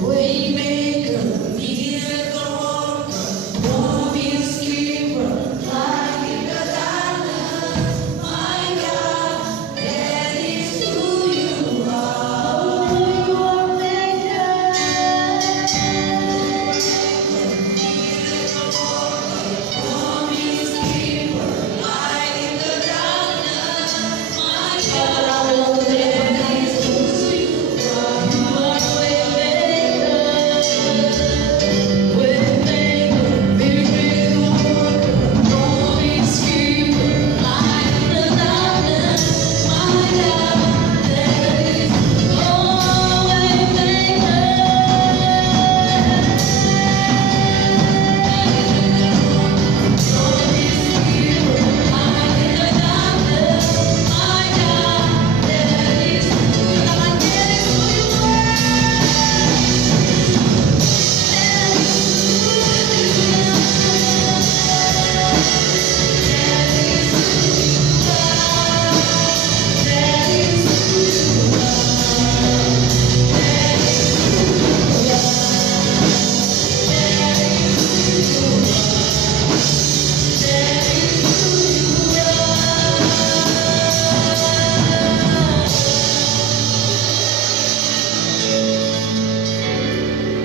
Waymaker, miracle worker, promise keeper, light in the darkness, my God, that is who you are. You are maker. Miracle worker, promise keeper, light in the darkness, my God, that is who you are. You are waymaker, miracle worker, promise keeper, light in the darkness, my God, that is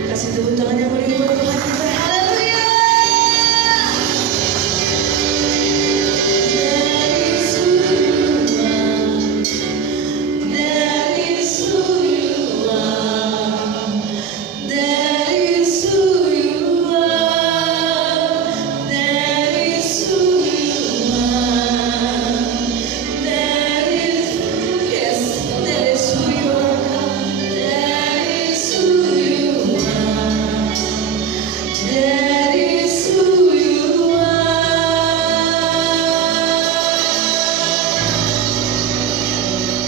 kasih tepuk tangan yang meriah buat Tuhan kita. Haleluya. That is who you are. That is who you are. That is who you are. That is, yes, that is who you are, God. That is who you are. That is who you are.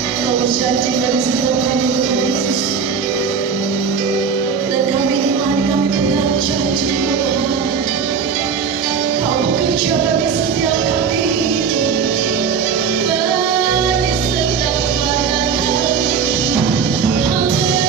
Kau berjanji pada setiap kami, Tuhan Yesus. Dan kami imani, kami pegang janji-Mu, Tuhan. Kau bekerja bagi setiap kami, bagi setiap keluarga kami. Haleluya.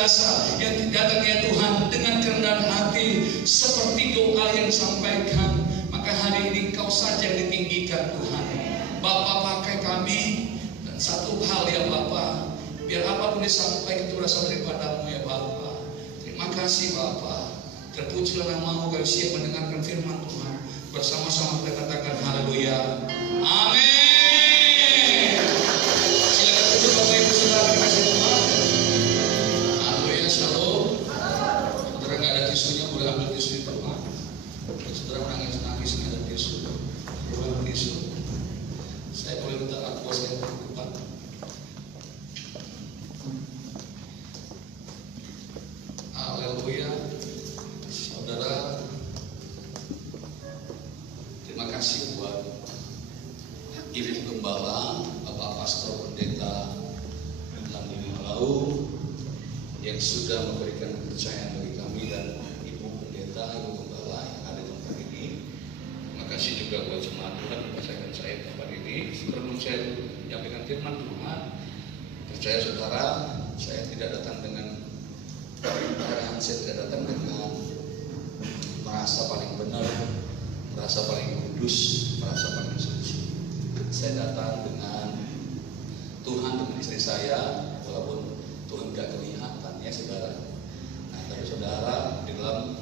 biasa yang datang ya Tuhan dengan kerendahan hati seperti doa yang disampaikan. Maka hari ini Kau saja yang ditinggikan Tuhan. Bapa, pakai kami. Dan satu hal ya Bapa, biar apapun disampaikan itu berasal daripadamu ya Bapa. Terima kasih Bapa. Terpujilah namamu, kami siap mendengarkan firman Tuhan. Bersama-sama kita katakan haleluya. Amin. Silakan duduk Bapak Ibu Saudara dikasih Tuhan. Haleluya, shalom. Saudara nggak ada tisunya, boleh ambil tisu di depan. Saudara nangis nggak ada tisu, boleh ambil tisu. Saya boleh minta aqua saya di depan. Haleluya. Saudara, terima kasih buat Ibu Gembala, Bapak Pastor Pendeta Lamini Malau yang sudah memberikan kepercayaan bagi kami dan Ibu Pendeta, Ibu Gembala yang ada di tempat ini. Terima kasih juga buat jemaat Tuhan yang mempercayakan saya di tempat ini. Sebelum saya menyampaikan firman Tuhan, percaya saudara, saya tidak datang dengan arahan, saya tidak datang dengan merasa paling benar, merasa paling kudus, merasa paling suci. Saya datang dengan Tuhan, dengan istri saya, walaupun Tuhan tidak kelihatan ya saudara. Nah, tapi saudara di dalam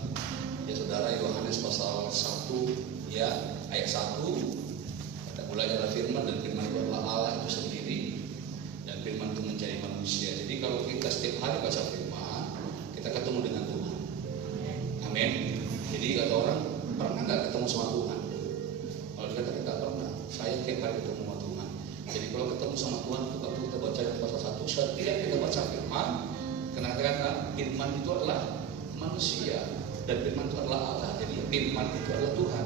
ya saudara Yohanes pasal 1 ya ayat 1 ada mulai ada firman, dan firman itu adalah Allah itu sendiri, dan firman itu menjadi manusia. Jadi kalau kita setiap hari baca firman, kita ketemu dengan Tuhan. Amin. Jadi kata orang, pernah nggak ketemu sama Tuhan? Kalau kita nggak pernah, saya tiap hari ketemu sama Tuhan. Jadi kalau ketemu sama Tuhan itu waktu kita baca yang pasal 1, setiap kita baca firman, karena firman itu adalah manusia dan firman itu adalah Allah. Jadi firman itu adalah Tuhan.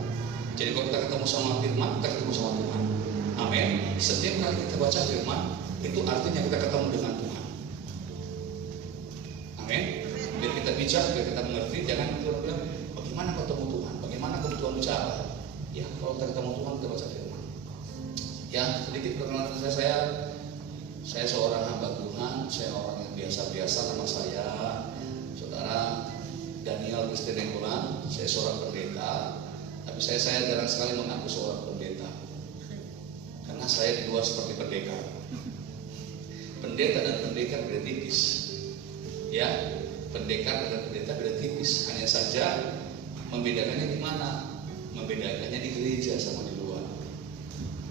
Jadi kalau kita ketemu sama firman, kita ketemu sama Tuhan. Amin. Setiap kali kita baca firman, itu artinya kita ketemu dengan Tuhan. Amin. Biar kita bijak, biar kita mengerti, jangan kita bilang, bagaimana ketemu Tuhan? Bagaimana Tuhan bicara? Ya, kalau kita ketemu Tuhan, kita baca firman. Ya, sedikit perkenalan saya seorang hamba Tuhan, saya orang yang biasa-biasa, nama saya Saudara Daniel Christian Enggolan, saya seorang pendeta, tapi saya jarang sekali mengaku seorang pendeta, karena saya di luar seperti pendekar. Pendeta dan pendekar beda tipis, ya. Pendekar dan pendeta beda tipis, hanya saja membedakannya di mana? Membedakannya di gereja sama di luar.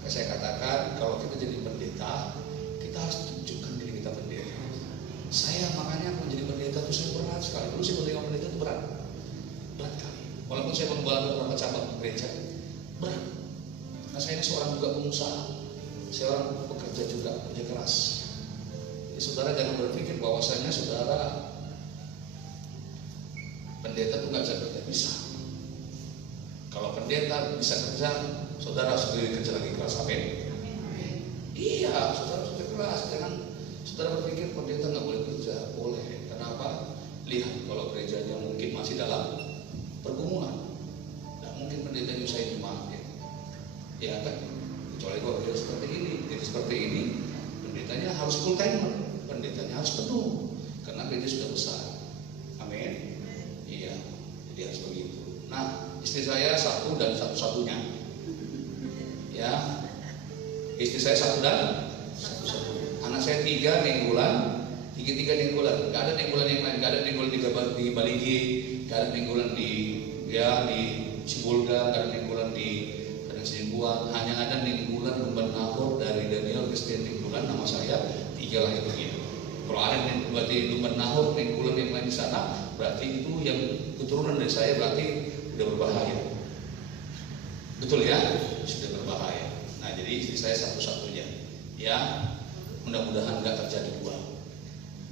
Saya katakan kalau kita jadi pendeta, kita harus tunjukkan diri kita pendeta. Saya makanya menjadi pendeta itu saya berat sekali. Dulu saya menerima pendeta itu berat kali. Walaupun saya membawa beberapa cabang gereja, berat. Nah, saya ini seorang juga pengusaha, saya orang pekerja juga, kerja keras. Jadi saudara jangan berpikir bahwasanya saudara pendeta itu nggak bisa kerja, bisa. Kalau pendeta bisa kerja, saudara harus kerja lagi keras. Amin. Iya, saudara harus kerja keras. Jangan saudara berpikir pendeta nggak boleh kerja. Boleh. Kenapa? Lihat kalau gerejanya mungkin masih dalam pergumulan, nggak mungkin pendeta nyusahin jemaat ya kan? Kecuali kalau dia seperti ini, jadi seperti ini, pendetanya harus full timer, pendetanya harus penuh, karena gereja sudah besar. Amin. Iya, jadi harus begitu. Nah, istri saya satu dan satu-satunya. Ya, istri saya satu dan satu-satunya. Anak saya 3 nenggulan, 3 nenggulan. Gak ada nenggulan yang lain, gak ada nenggulan di Baligi, gak ada nenggulan di Cibulga, gak ada nenggulan di Padang Sidimbuan. Hanya ada nenggulan Lumban Nahor dari Daniel Christian Nenggulan, nama saya 3 lah itu ya. Kalau ada berarti Lumban Nahor, nenggulan yang lain di sana, berarti itu yang keturunan dari saya, berarti sudah berbahaya. Betul ya? Sudah berbahaya. Nah, jadi istri saya satu-satunya. Ya, mudah-mudahan nggak terjadi 2.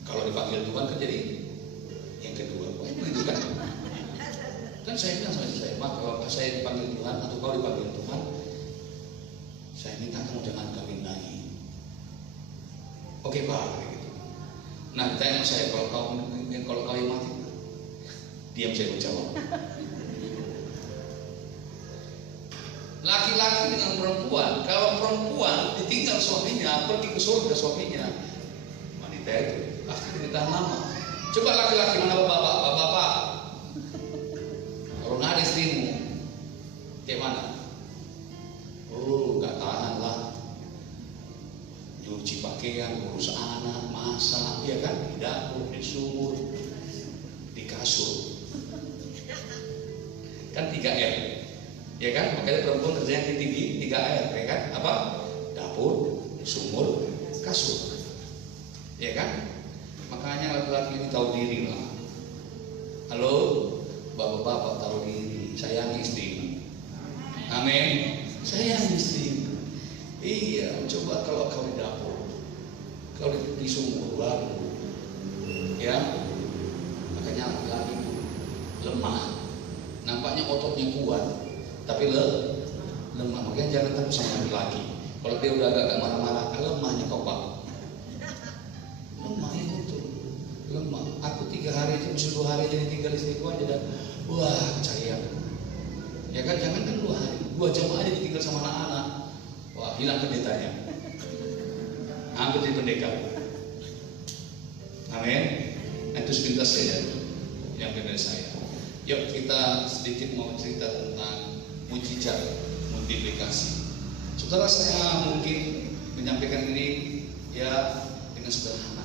Kalau dipanggil Tuhan kan jadi yang kedua. Begitu kan? Kan saya bilang sama istri saya, Mak, kalau saya dipanggil Tuhan atau kau dipanggil Tuhan, saya minta kamu jangan kawin lagi. Oke Pak, gitu. Nah, ditanya sama saya, kalau kau yang mati, diam saya menjawab. Laki-laki dengan perempuan, kalau perempuan ditinggal suaminya, pergi ke surga suaminya, wanita itu pasti ditahan lama. Coba laki-laki, mana bapak? Bapak, kalau nggak ada istrimu, kayak mana? Oh, nggak tahan lah. Nyuci pakaian, urus anak, masak, ya kan? Di dapur, di sumur, di kasur. Kan 3R, ya kan? Makanya perempuan kerjanya tinggi 3R, ya kan? Apa? Dapur, sumur, kasur, ya kan? Makanya laki-laki ini tahu diri lah. Halo, bapak-bapak tahu diri, sayang istri. Amin. Sayang istri. Iya, coba kalau kau di dapur, kau di sumur, waduh, ya. Makanya laki-laki itu lemah. Nampaknya ototnya kuat, tapi lemah. Makanya jangan takut sama laki-laki. Kalau dia udah agak marah-marah, lemahnya kau pak. Lemah itu, lemah. Aku 3 hari, 10 hari jadi tinggal istriku aja dan wah sayang. Ya kan, jangan kan 2 hari, 2 jam aja ditinggal sama anak-anak. Wah, hilang pendetanya. Hampir jadi pendekar. Amin. Itu sebentar saja yang dari saya. Yuk kita sedikit mau cerita tentang mujizat multiplikasi. Saudara, saya mungkin menyampaikan ini ya dengan sederhana.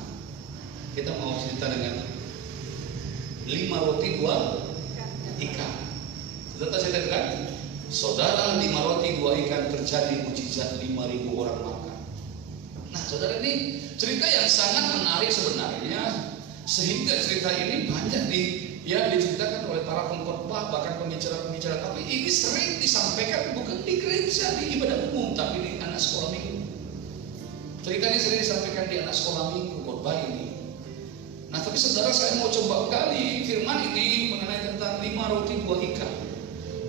Kita mau cerita dengan 5 roti 2 ikan. Saudara, saya katakan, saudara, 5 roti 2 ikan terjadi mujizat 5.000 orang makan. Nah, saudara, ini cerita yang sangat menarik sebenarnya, sehingga cerita ini banyak diceritakan oleh para pengkhotbah, bahkan pembicara-pembicara. Tapi ini sering disampaikan bukan di gereja, di ibadah umum, tapi di anak sekolah minggu. Cerita ini sering disampaikan di anak sekolah minggu, khotbah ini. Nah, tapi saudara, saya mau coba kali firman ini mengenai tentang 5 roti 2 ikan.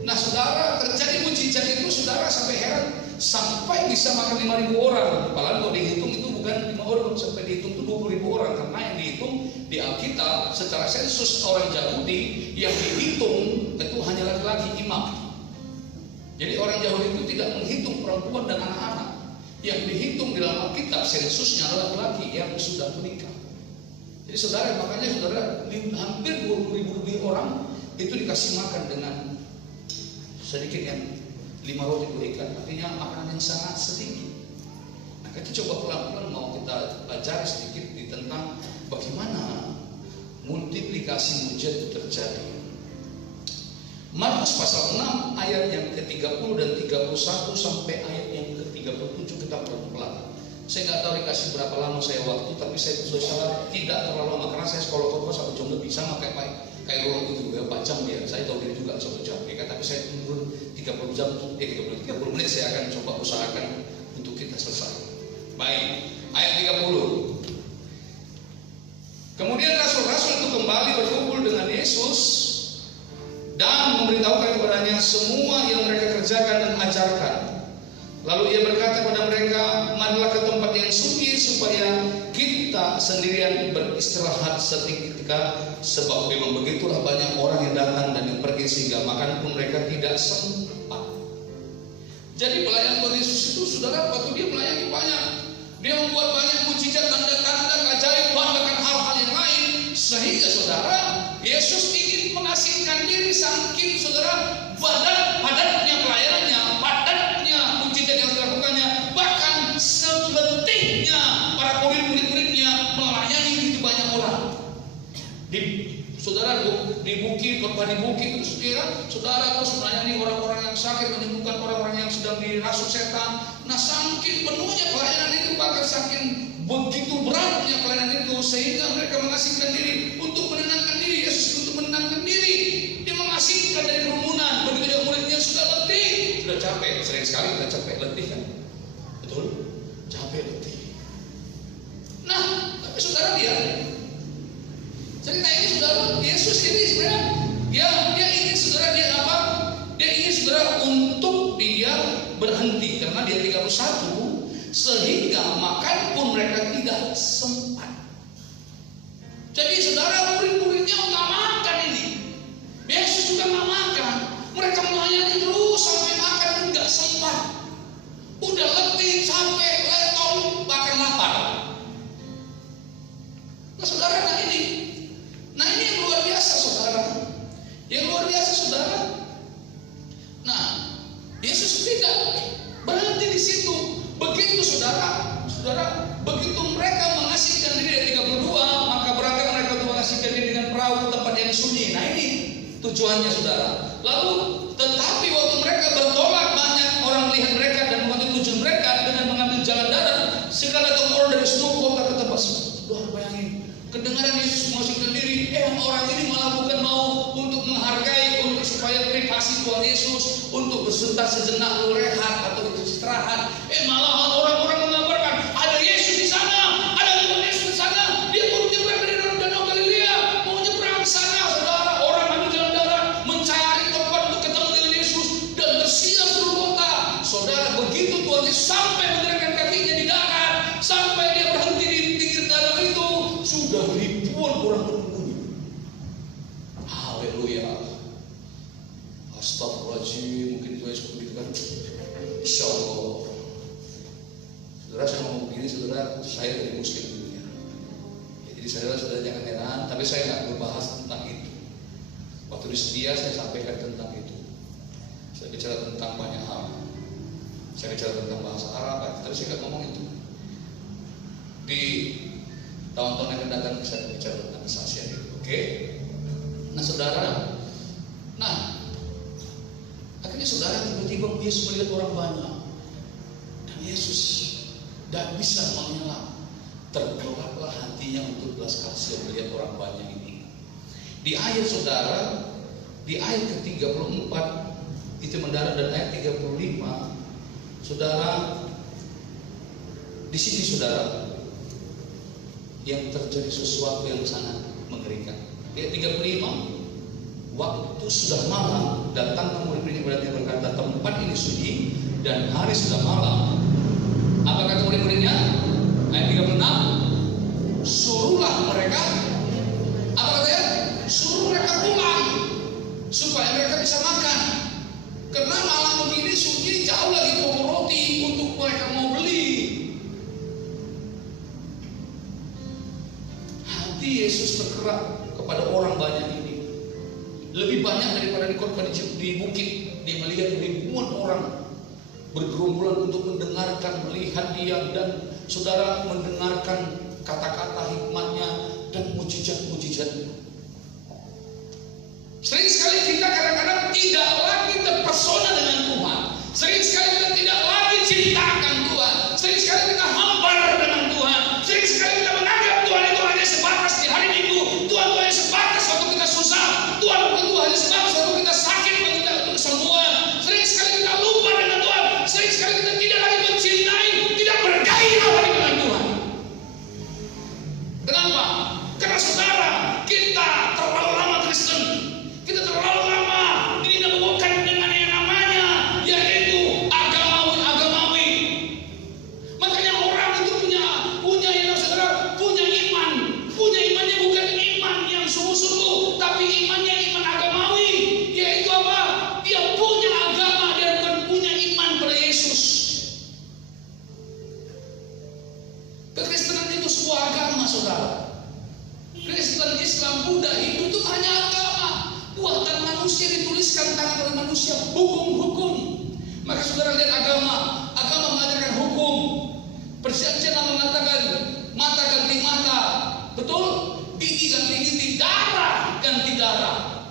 Nah, saudara, terjadi mujizat itu, saudara sampai heran, sampai bisa makan 5.000 orang. Padahal kalau dihitung itu bukan 5 orang, sampai dihitung itu 20.000 orang. Karena yang dihitung di Alkitab secara sensus orang Yahudi yang dihitung itu hanya laki-laki imam. Jadi orang Yahudi itu tidak menghitung perempuan dan anak-anak. Yang dihitung di dalam Alkitab sensusnya adalah laki-laki yang sudah menikah. Jadi saudara, makanya saudara, hampir 20.000 lebih orang itu dikasih makan dengan sedikit yang 5 roti 2 ikan, artinya makanan yang sangat sedikit. Nah, kita coba pelan-pelan mau kita belajar sedikit tentang bagaimana multiplikasi mujizat itu terjadi. Markus pasal 6 ayat yang ke-30 dan 31 sampai ayat yang ke-37 kita pelan-pelan. Saya nggak tahu dikasih berapa lama saya waktu, tapi saya berusaha tidak terlalu lama karena saya sekolah khotbah 1 jam lebih, sama kayak ruang itu juga 4 jam ya. Saya tahu diri juga 1 jam ya kan, tapi saya tunggu 30 jam, 30 menit saya akan coba usahakan untuk kita selesai. Baik, ayat 30. Kemudian rasul-rasul itu kembali berkumpul dengan Yesus dan memberitahukan kepadanya semua yang mereka kerjakan dan ajarkan. Lalu ia berkata kepada mereka, marilah ke tempat yang sunyi supaya kita sendirian beristirahat seketika, sebab memang begitulah banyak orang yang datang dan yang pergi sehingga makan pun mereka tidak sempat. Jadi pelayan Tuhan Yesus itu, saudara, waktu dia melayani banyak, dia membuat banyak mujizat, tanda-tanda, keajaiban, bahkan hal-hal yang lain, sehingga saudara, Yesus ingin mengasingkan diri saking saudara padatnya pelayanannya, padatnya mujizat yang dilakukannya, bahkan seletihnya para murid-muridnya melayani begitu banyak orang. Saudara, di bukit, khotbah di bukit terus dia, saudara terus melayani orang-orang yang sakit, menyembuhkan orang-orang yang sedang dirasuk setan. Nah, saking penuhnya pelayanan itu, bahkan saking begitu beratnya pelayanan itu, sehingga mereka mengasingkan diri untuk menenangkan diri. Yesus untuk menenangkan diri, dia mengasingkan dari kerumunan. Begitu juga muridnya sudah letih, sudah capek. Sering sekali kita capek, letih kan, betul? Capek, letih. Nah, tapi saudara, dia cerita ini, saudara, Yesus ini sebenarnya dia ingin saudara, dia apa? Dia ingin saudara untuk dia berhenti karena dia 31, sehingga makan pun mereka tidak sempat. Jadi saudara, murid-muridnya nggak makan ini. Yesus juga nggak makan. Mereka melayani terus sampai makan pun nggak sempat. Udah letih, capek, letong, bahkan lapar. Nah saudara, nah ini saudara, begitu mereka mengasihkan diri ayat 32, maka berangkat mereka untuk mengasihkan diri dengan perahu ke tempat yang sunyi. Nah ini tujuannya saudara. Lalu tetapi waktu mereka bertolak, banyak orang melihat mereka dan mengetahui tujuan mereka dengan mengambil jalan darat. Segala orang dari seluruh kota ke tempat. Saudara bayangin, kedengaran Yesus mengasihkan diri, orang ini malah bukan mau untuk menghargai, untuk supaya privasi Tuhan Yesus, untuk bersebentar sejenak rehat atau istirahat. Malahan orang-orang mengabarkan ada Yesus di sana, ada Tuhan Yesus di sana. Dia mau nyebrang dari Danau Galilea, mau nyebrang ke sana. Saudara, orang ambil jalan darat mencari tempat untuk ketemu dengan Yesus dan tersiar seluruh kota. Saudara, begitu Tuhan Yesus sampai menggerakkan kakinya di darat, sampai dia berhenti di pinggir danau itu, sudah ribuan orang menunggunya. Haleluya. Astagfirullahaladzim, mungkin Tuhan Yesus begitu kan? Insya Allah. Saudara, saya ngomong begini, saudara, saya dari Muslim dunia. Ya, jadi saudara jangan heran, tapi saya nggak berbahas tentang itu. Waktu di setia saya sampaikan tentang itu. Saya bicara tentang banyak hal. Saya bicara tentang bahasa Arab, tapi saya nggak ngomong itu. Di tahun-tahun yang akan datang saya bicara tentang kesaksian itu. Oke? Nah saudara, akhirnya saudara tiba-tiba Yesus melihat orang banyak dan Yesus tidak bisa mengelak. Tergelaplah hatinya untuk belas kasihan melihat orang banyak ini. Di ayat saudara, di ayat ke-34 itu mendarat dan ayat 35, saudara, di sini saudara yang terjadi sesuatu yang sangat mengerikan. Ayat 35, waktu sudah malam, datang murid-muridnya yang berkata, tempat ini sunyi dan hari sudah malam. Apa kata murid-muridnya? Ayat 36, suruhlah mereka, apa katanya? Suruh mereka pulang supaya mereka bisa makan. Karena malam begini sunyi, jauh lagi toko roti untuk mereka mau beli. Hati Yesus tergerak kepada orang banyak ini. Lebih banyak daripada di khotbah di bukit. Dia melihat ribuan orang bergerombolan untuk mendengarkan, melihat dia, dan saudara mendengarkan kata-kata hikmatnya dan mujizat-mujizatnya. Sering sekali kita kadang-kadang tidak lagi terpesona dengan Tuhan. Sering sekali kita tidak lagi cinta akan Tuhan. Sering sekali kita hambar dengan Tuhan. Sering sekali kita menganggap Tuhan itu hanya sebatas di hari Minggu. Tuhan itu hanya sebatas waktu kita susah. Tuhan itu hanya sebatas waktu kita sakit, waktu kita untuk kesembuhan. Sering sekali kita lupa dengan Tuhan. Sering sekali kita tidak lagi mencintai, tidak bergairah lagi dengan Tuhan. Kenapa? Karena saudara, kita terlalu lama Kristen. Kita terlalu lama didahulukan dengan yang namanya yaitu agamawi. Makanya orang itu punya yang saudara, punya iman. Punya imannya bukan iman yang sungguh-sungguh, tapi imannya iman agamawi. Yaitu apa? Dia punya agama, dia bukan punya iman pada Yesus. Kekristenan itu sebuah agama, saudara. Kristen, Islam, Buddha, Hindu itu hanya agama. Buatan manusia dituliskan tangan oleh manusia, hukum-hukum. Maka saudara lihat agama mengajarkan hukum. Perjanjian mengatakan mata ganti mata, betul? Gigi ganti gigi, darah ganti darah.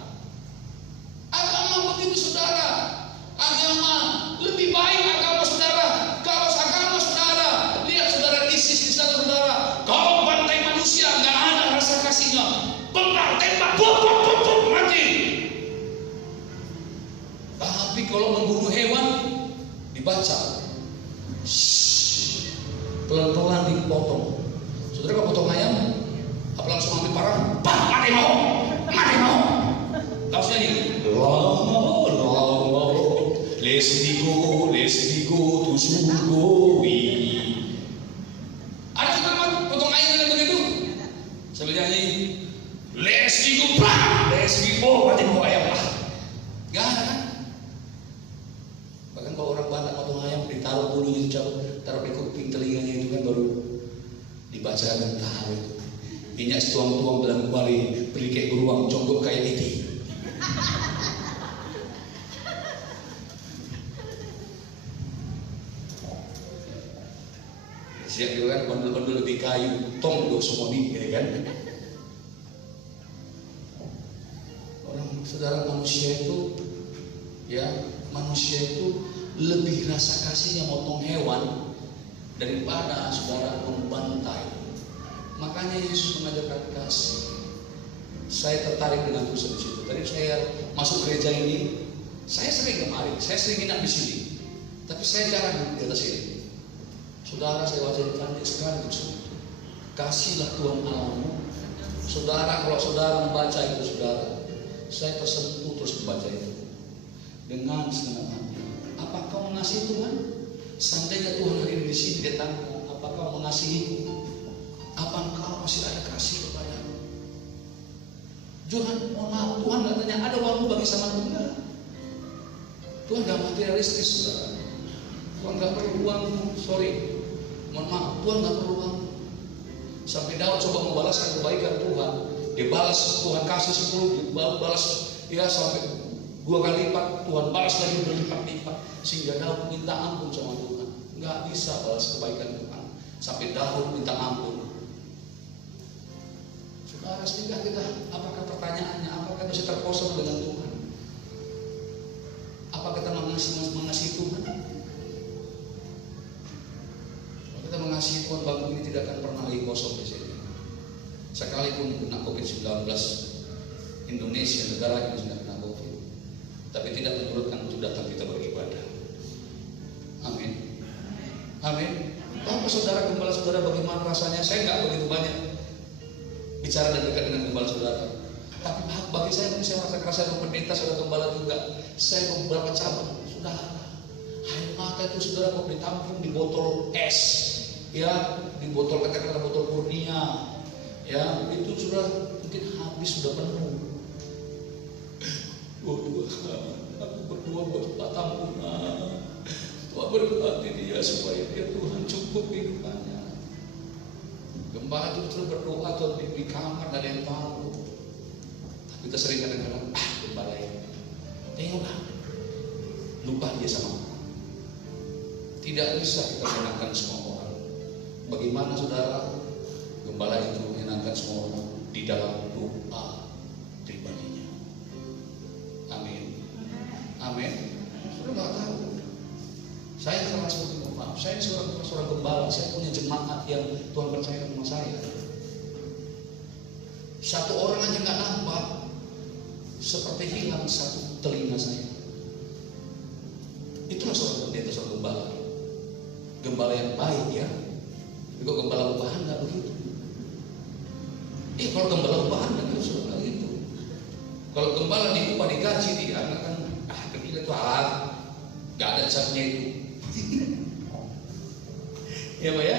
Agama begitu saudara. Agama lebih baik agama saudara. Kalau agama saudara, lihat saudara ISIS di sana saudara. Kalau bantai manusia nggak ada rasa kasihnya, pembar tembak, bom, mati. Tapi kalau membunuh hewan dibaca, pelan-pelan dipotong. Saudara kalau potong ayam, apa langsung ambil parang, mati mau. Langsung nyanyi, Lesbigo, tusugowi. Ada saudara potong ayam dengan begitu? Sambil nyanyi, Lesbigo, mati mau ayam lah. Gak ada kan? Bahkan kalau orang Batak potong ayam ditaruh bulunya jauh, taruh di kuping telinganya itu kan baru dibacakan tahu itu. Minyak tuang-tuang dalam kuali, beri kayak beruang, congkok kayak titi. Siap juga gayu tong do somoni, ya kan? Orang saudara manusia itu lebih rasa kasihnya motong hewan daripada saudara membantai. Makanya Yesus mengajarkan kasih. Saya tertarik dengan Tuhan di situ. Tadi saya masuk gereja ini, saya sering kemarin, saya sering nginap di sini. Tapi saya jarang di atas ini. Saudara, saya wajah cantik sekali Tuhan. Kasihlah Tuhan Allahmu. Saudara, kalau saudara membaca itu saudara, saya tersentuh terus membaca itu dengan senang hati. Apa kau mengasihi Tuhan? Seandainya Tuhan hari ini di sini dia tanya, apa kau mengasihiku? Apa engkau masih ada kasih kepada? Tuhan, mohon maaf, Tuhan nggak tanya ada uangmu bagi sama enggak. Tuhan nggak materialistis, saudara. Tuhan nggak perlu uangmu, sorry. Mohon maaf, Tuhan nggak perlu uangmu. Sampai Daud coba membalaskan kebaikan Tuhan, dia balas Tuhan kasih 10, dia balas ya sampai 2 kali lipat, Tuhan balas lagi berlipat-lipat, sehingga Daud minta ampun sama Tuhan. Nggak bisa balas kebaikan Tuhan, sampai Daud minta ampun. Saudara, sehingga kita, apakah pertanyaannya, apakah bisa terkosong dengan Tuhan? Apa kita mengasihi Tuhan? Kalau kita mengasihi Tuhan, bangku ini tidak akan pernah lagi kosong di sini. Sekalipun kena COVID-19, Indonesia negara yang sudah kena COVID, tapi tidak menyurutkan untuk datang kita beribadah. Amin. Amin. Bapak saudara, gembala saudara, bagaimana rasanya? Saya nggak begitu banyak bicara dan dekat dengan gembala saudara. Tapi bagi saya merasa kerasa pendeta saudara gembala juga. Saya beberapa cabang, saudara. Air mata itu saudara kok ditampung di botol es, ya, di botol katakanlah botol kurnia, ya, itu sudah mungkin habis sudah penuh. Oh Tuhan, aku berdoa buat Pak Tampungan. Tuhan berkati dia supaya dia Tuhan cukup kehidupannya. Gembala itu terus berdoa atau di kamar gak ada yang tahu. Tapi kita sering kadang-kadang gembala ini tengoklah, lupa dia sama aku. Tidak bisa kita menyenangkan semua orang. Bagaimana saudara gembala itu menyenangkan semua orang di dalam doa pribadinya. Amin. Amin. Saudara nggak tahu. Saya termasuk, maaf, saya seorang gembala, saya punya jemaat yang Tuhan percaya sama saya. Satu orang aja nggak nampak, seperti hilang satu telinga saya. Itulah seorang pendeta, seorang gembala. Gembala yang baik ya. Tapi kok gembala upahan nggak begitu? Kalau gembala upahan nggak gitu. Kalau gembala diupah digaji dia kan ketika itu nggak ada catnya itu. Ya Pak ya,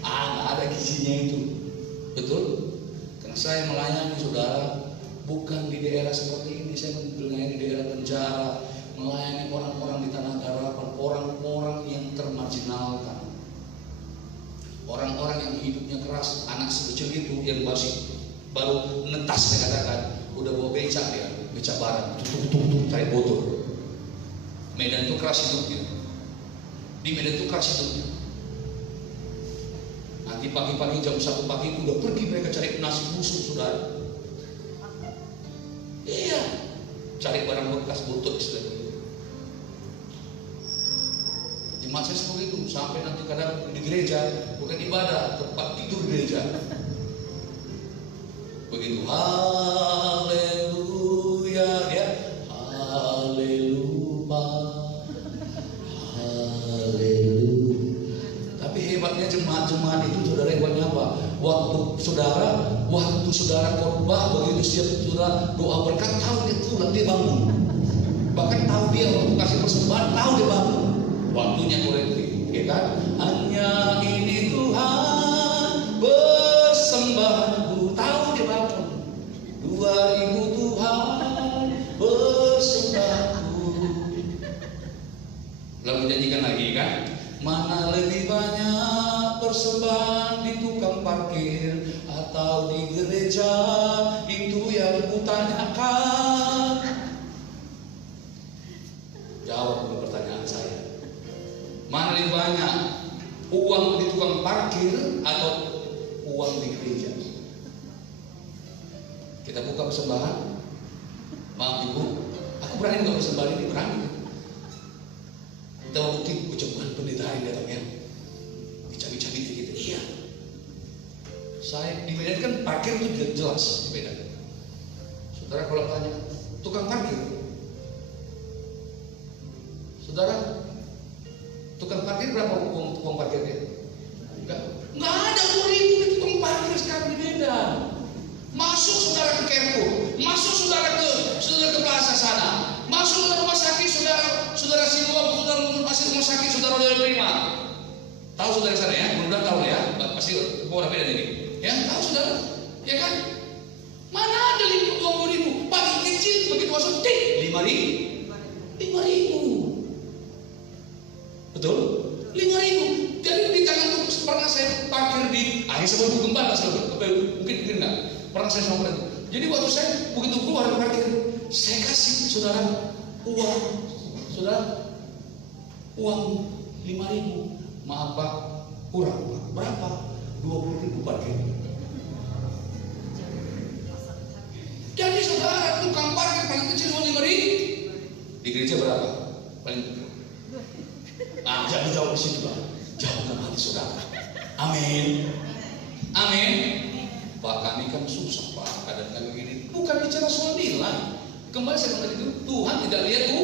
nggak ada gizinya itu, betul? Karena saya melayani saudara bukan di daerah seperti ini, saya melayani di daerah penjara, melayani orang-orang di tanah harapan, orang-orang yang termarginalkan, orang-orang yang hidupnya keras, anak sekecil itu yang baru netas saya katakan, udah bawa becak dia, becak barang, tutup, cari botol. Medan itu keras hidupnya. Di Medan itu keras hidupnya. Nanti pagi-pagi jam 1 pagi udah pergi mereka cari nasi busuk saudara. Iya, cari barang bekas butut istilahnya. Jemaat saya seperti itu sampai nanti kadang di gereja bukan ibadah, tempat tidur gereja. Begitu haleluya ya, haleluya. Hebatnya jemaat-jemaat itu saudara, hebatnya apa? Waktu saudara khotbah begitu siap saudara doa berkat, tahu dia pulang, dia bangun. Bahkan tahu dia waktu kasih persembahan, tahu dia bangun. Waktunya kolektif, ya kan? Hanya ini Tuhan persembahanku, tahu dia bangun. 2000 Tuhan persembahanku. Lalu nyanyikan lagi kan? Mana lebih banyak persembahan di tukang parkir atau di gereja, itu yang kutanyakan. Jawab dulu pertanyaan saya. Mana lebih banyak uang di tukang parkir atau uang di gereja. Kita buka persembahan. Maaf ibu, aku berani buka persembahan ini, berani. Kita mau bukti ucapan pendeta hari datang ya. Dicabik-cabik gitu. Iya. Saya di Medan kan parkir itu jelas di Medan. Saudara kalau tanya tukang parkir, saudara tukang parkir berapa uang parkirnya? Enggak ada 10.000 di tukang parkir sekarang di Medan. Masuk saudara ke Kerku, masuk saudara ke plaza sana, masuk ke rumah sakit saudara siluam, saudara masih rumah sakit saudara udah terima. Tahu saudara sana ya, mudah tahu ya, pasti orang Medan ini. Ya tahu saudara, ya kan? Mana ada uang 10.000? Paling kecil begitu masuk tik 5.000. Betul? 5.000. Jadi di tangan tuh pernah saya parkir di sebelum Gembala, mungkin enggak. Pernah saya sama itu. Jadi waktu saya begitu keluar dari parkir, saya kasih saudara uang 5.000. Maaf Pak, kurang Pak. Berapa? 20.000 parkir. Jadi saudara tukang parkir paling kecil uang 5.000. Di gereja berapa? Paling jangan jawab di situ Pak. Jawab dengan hati saudara. Amin. Amin. Pak kami kan susah Pak, kadang kami begini. Bukan bicara soal nilai. Kembali saya katakan itu Tuhan tidak lihat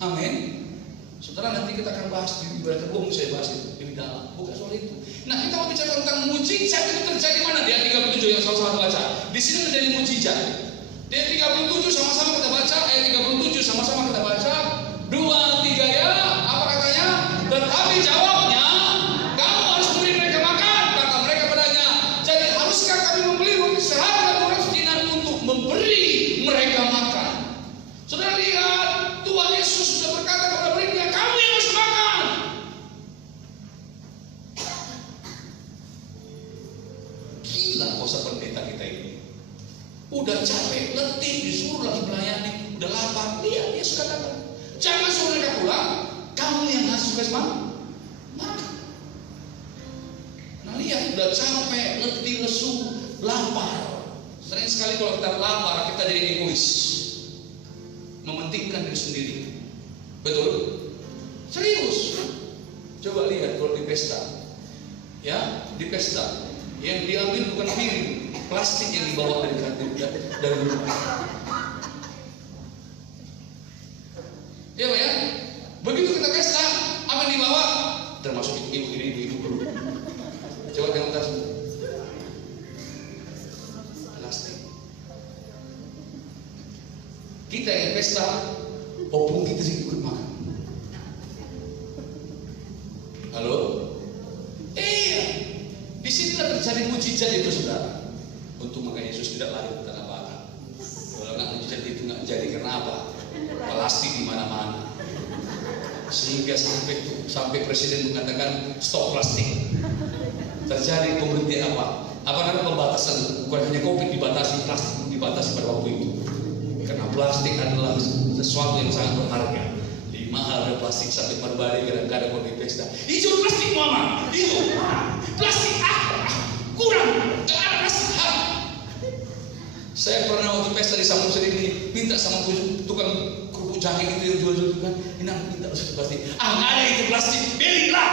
amin. Saudara nanti kita akan bahas di ibadah umum, saya bahas itu lebih dalam. Bukan soal itu. Nah kita mau bicara tentang mujizat itu terjadi mana? Di ayat 37 yang sama-sama baca. Di sini terjadi mujizat. Di ayat 37 sama-sama kita baca. Ayat 37 sama-sama kita baca. 2, 3 ya. Apa katanya? Tetapi jawabnya, kamu harus memberi mereka makan. Kata mereka padanya, jadi haruskah kami membeli roti seharga 200 dinar untuk memberi mereka makan? Saudara lihat, Tuhan Yesus sudah berkata kepada muridnya, kamu yang harus makan. Gila kuasa pendeta kita ini. Udah capek, letih, disuruh lagi melayani, udah lapar. Lihat Yesus katakan, jangan suruh mereka pulang, kamu yang harus makan. Nah lihat, udah capek, letih, lesu, lapar. Sering sekali kalau kita lapar, kita jadi egois, mementingkan diri sendiri. Betul? Serius. Coba lihat kalau di pesta, ya di pesta, yang diambil bukan piring, plastik yang dibawa dari kantin, dari rumah. Ya Pak ya, begitu kita pesta, apa yang dibawa? Termasuk ibu ini, ibu dulu. Coba tengok tas. Plastik. Kita yang pesta, opung kita sih ikut makan. Halo? Iya. Di sinilah terjadi mujizat itu saudara. Untuk maka Yesus tidak lari ke tanah batang. Kalau nggak mujizat itu nggak jadi, karena apa? Plastik di mana-mana. Sehingga sampai presiden mengatakan stop plastik. Terjadi pemberhentian apa? Apa namanya pembatasan? Bukan hanya COVID dibatasi, plastik pun dibatasi pada waktu itu. Karena plastik adalah sesuatu yang sangat berharga. Di mahal ada plastik sampai berbalik kadang-kadang kalau di pesta. Hijau plastik mama, itu plastik kurang, nggak ada plastik. Saya pernah waktu pesta di Sambung sendiri minta sama tukang kerupuk jahe itu yang jual-jual itu kan, ini minta plastik. Nggak ada itu plastik, belilah.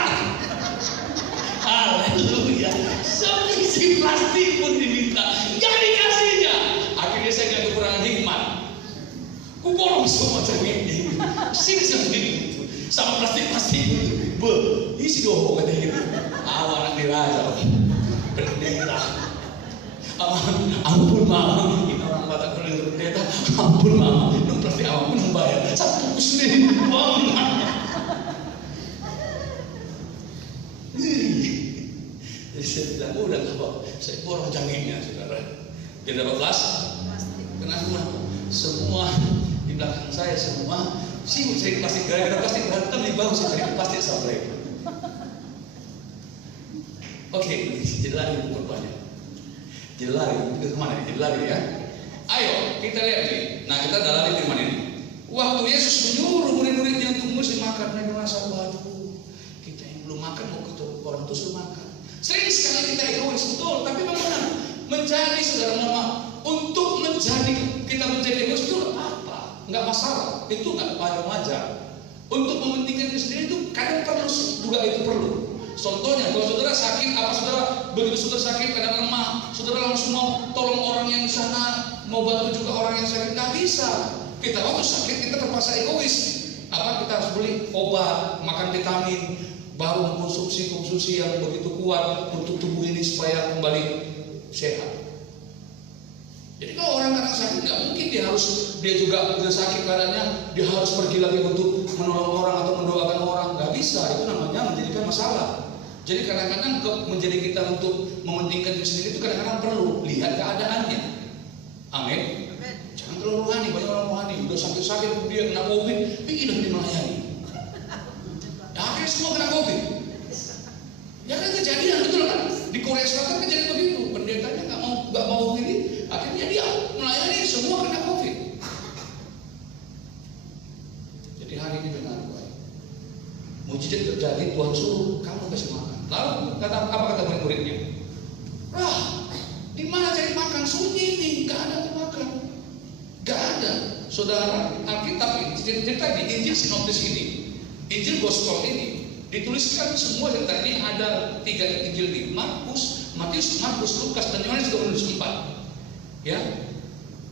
Haleluya. Seisi plastik pun diminta, nggak dikasihnya. Akhirnya saya nggak kekurangan hikmat. Ku borong semua jahe ini, sini seperti itu, sama plastik itu. Isi doang katanya gitu. Anak diraja, pendeta. Ampun mama, ini orang Batak kalau pendeta. Ampun mama, itu plastik apapun membayar. Satu sendiri uang. Jadi saya bilang, udah nggak apa, saya borong jangenya saudara. Dia dapat kenapa? Semua di belakang saya semua sibuk cari plastik, gara-gara plastik berantem di bawah saya cari plastik sampai. Oke, jadi lari korbannya. Jadi lari ke kemana? Jadi lari ya. Ayo kita lihat nih. Nah kita dalam firman ini. Waktu Yesus menyuruh murid-muridnya untuk mesti makan, mereka merasa waduh, kita yang belum makan mau ketemu orang itu suruh makan. Sering sekali kita egois, betul. Tapi bagaimana? Menjadi saudara nama, untuk kita menjadi egois itu apa? Nggak masalah, itu nggak wajar. Untuk mementingkan diri sendiri itu kadang perlu, juga itu perlu. Contohnya, kalau saudara sakit, begitu saudara sakit, kadang lemah, saudara langsung mau tolong orang yang sana, mau bantu juga orang yang sakit, nggak bisa. Kita waktu sakit kita terpaksa egois. Kita harus beli obat, makan vitamin, baru konsumsi yang begitu kuat untuk tubuh ini supaya kembali sehat. Jadi kalau orang kadang sakit, nggak mungkin dia juga udah sakit keadaannya, dia harus pergi lagi untuk menolong orang atau mendoakan orang, nggak bisa. Itu namanya menjadikan masalah. Jadi kadang-kadang menjadi kita untuk mementingkan diri sendiri itu kadang-kadang perlu lihat keadaannya. Amin. Jangan terlalu rohani, banyak orang rohani udah sakit-sakit dia kena COVID, ingin melayani. Ya, akhirnya semua kena COVID. Ya kan kejadian betul kan? Di Korea Selatan kejadian begitu. Pendetanya nggak mau ini, akhirnya dia melayani semua kena COVID. Jadi hari ini benar baik. Mujizat terjadi, Tuhan suruh kamu kasih makan. Lalu apa kata murid-muridnya? Di mana cari makan? Sunyi nih, nggak ada makan. Nggak ada. Saudara, Alkitab cerita di Injil Sinoptis ini, Injil Gospel ini dituliskan semua cerita ini ada 3 Injil nih, Markus, Matius, Lukas, dan Yohanes juga menulis 4. Ya,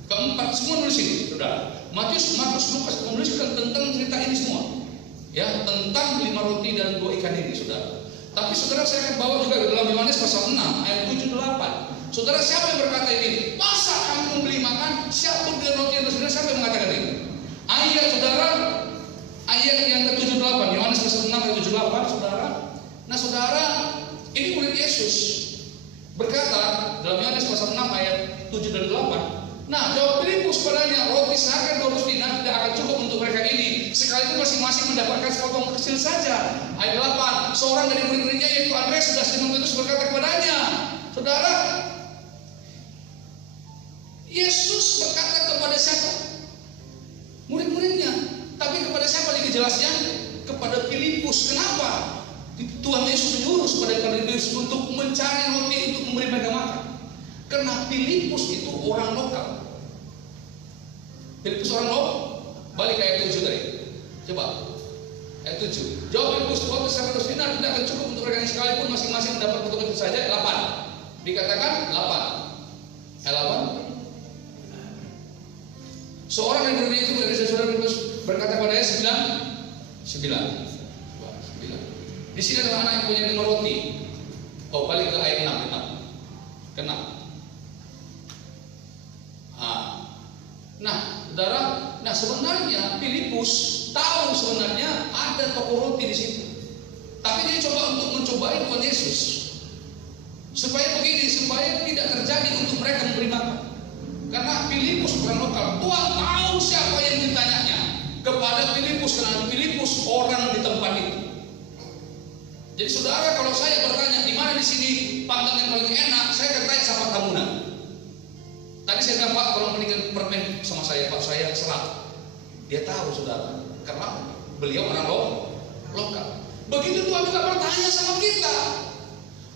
keempat semua nulis ini, saudara. Matius, Markus, Lukas menuliskan tentang cerita ini semua. Ya, tentang 5 roti dan 2 ikan ini, saudara. Tapi saudara, saya akan bawa juga ke dalam Yohanes pasal 6 ayat 7-8. Saudara, siapa yang berkata ini? Masa kamu membeli makan? Siapa beli roti dan saudara, siapa yang mengatakan ini? Ayat saudara, ayat yang ke-78, Yohanes pasal 6 ayat 7-8, saudara. Nah, saudara, ini murid Yesus berkata dalam Yohanes pasal 6 ayat 7 dan 8. Nah, jawab Filipus padanya, roti seharga 200 dinar tidak akan cukup untuk mereka ini, sekalipun masing-masing mendapatkan sepotong kecil saja. Ayat 8, seorang dari murid-muridnya yaitu Andreas sudah Simon Petrus berkata kepadanya, saudara, Yesus berkata kepada siapa? Murid-muridnya. Tapi kepada siapa lagi jelasnya? Kepada Filipus. Kenapa? Tuhan Yesus menyuruh kepada Filipus untuk mencari roti untuk memberi mereka makan. Karena Filipus itu orang lokal. Filipus orang lokal. Balik ke ayat 7 tadi. Coba. Ayat 7. Jawab Filipus, roti 100 dinar tidak akan cukup untuk mereka ini, sekalipun masing-masing mendapat potong saja. 8. Dikatakan 8. Ayat 8. Seorang yang berbeda itu dari saudara Filipus berkata kepada dia 9. Di sini adalah anak yang punya 5 roti. Oh, balik ke ayat 6. Kenapa? Nah, saudara, sebenarnya Filipus tahu sebenarnya ada toko roti di situ. Tapi dia coba untuk mencobai Tuhan Yesus. Supaya begini, supaya tidak terjadi untuk mereka memberi makan. Karena Filipus orang lokal, Tuhan tahu siapa yang ditanyanya kepada Filipus, karena Filipus orang di tempat itu. Jadi saudara, kalau saya bertanya di mana di sini panggang yang paling enak, saya akan tanya sama tamunan. Tadi saya bilang, Pak, tolong berikan permen sama saya, Pak, saya serap. Dia tahu, saudara, karena beliau orang lokal. Begitu Tuhan juga bertanya sama kita.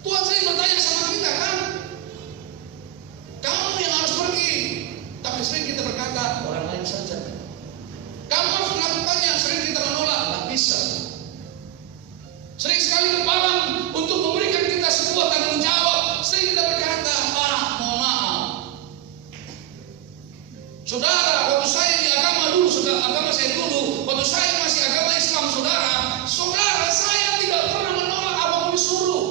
Tuhan sering bertanya sama kita, kan? Kamu yang harus pergi. Tapi sering kita berkata, orang lain saja. Kamu harus melakukannya, sering kita menolak, nggak bisa. Sering sekali kepalang untuk memberikan kita sebuah tanggung jawab. Sering kita berkata, mohon maaf. Saudara, waktu saya di agama dulu, agama saya dulu, waktu saya masih agama Islam, saudara, saya tidak pernah menolak apapun disuruh.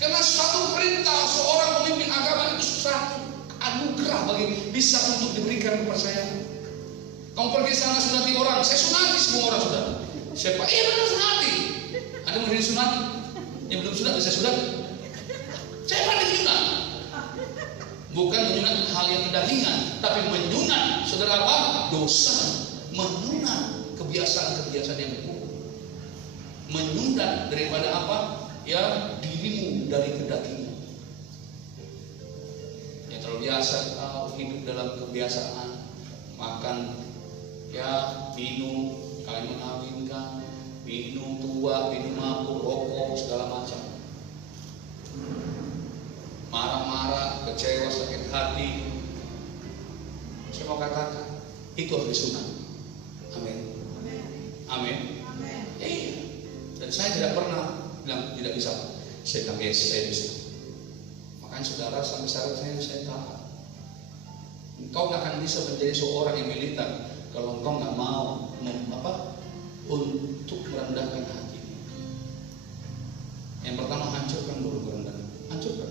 Karena suatu perintah seorang pemimpin agama itu satu anugerah bagi bisa untuk diberikan kepada saya. Kamu pergi sana sunati orang, saya sunati semua orang, saudara. Siapa? Iya benar sunati. Ada yang mau sunati? Yang belum sunat bisa sunat. Saya pandai menyunat. Bukan menyunat hal yang kedagingan, tapi menyunat, saudara, apa? Dosa. Menyunat kebiasaan-kebiasaan yang buruk. Menyunat daripada apa? Ya, dirimu dari kedagingan. Yang terlalu biasa kau hidup dalam kebiasaan makan, ya, minum, kalian mengawinkan, minum tua, minum mabuk, rokok, segala macam. Marah-marah, kecewa, sakit hati. Saya mau katakan, itu harus disunat. Amin. Amin. Iya. Dan saya tidak pernah bilang tidak bisa. Saya bilang yes, saya bisa. Makanya saudara sampai sekarang saya tahan. Engkau nggak akan bisa menjadi seorang yang militan kalau engkau nggak mau untuk merendahkan hati. Yang pertama hancurkan dulu kerendahan, hancurkan.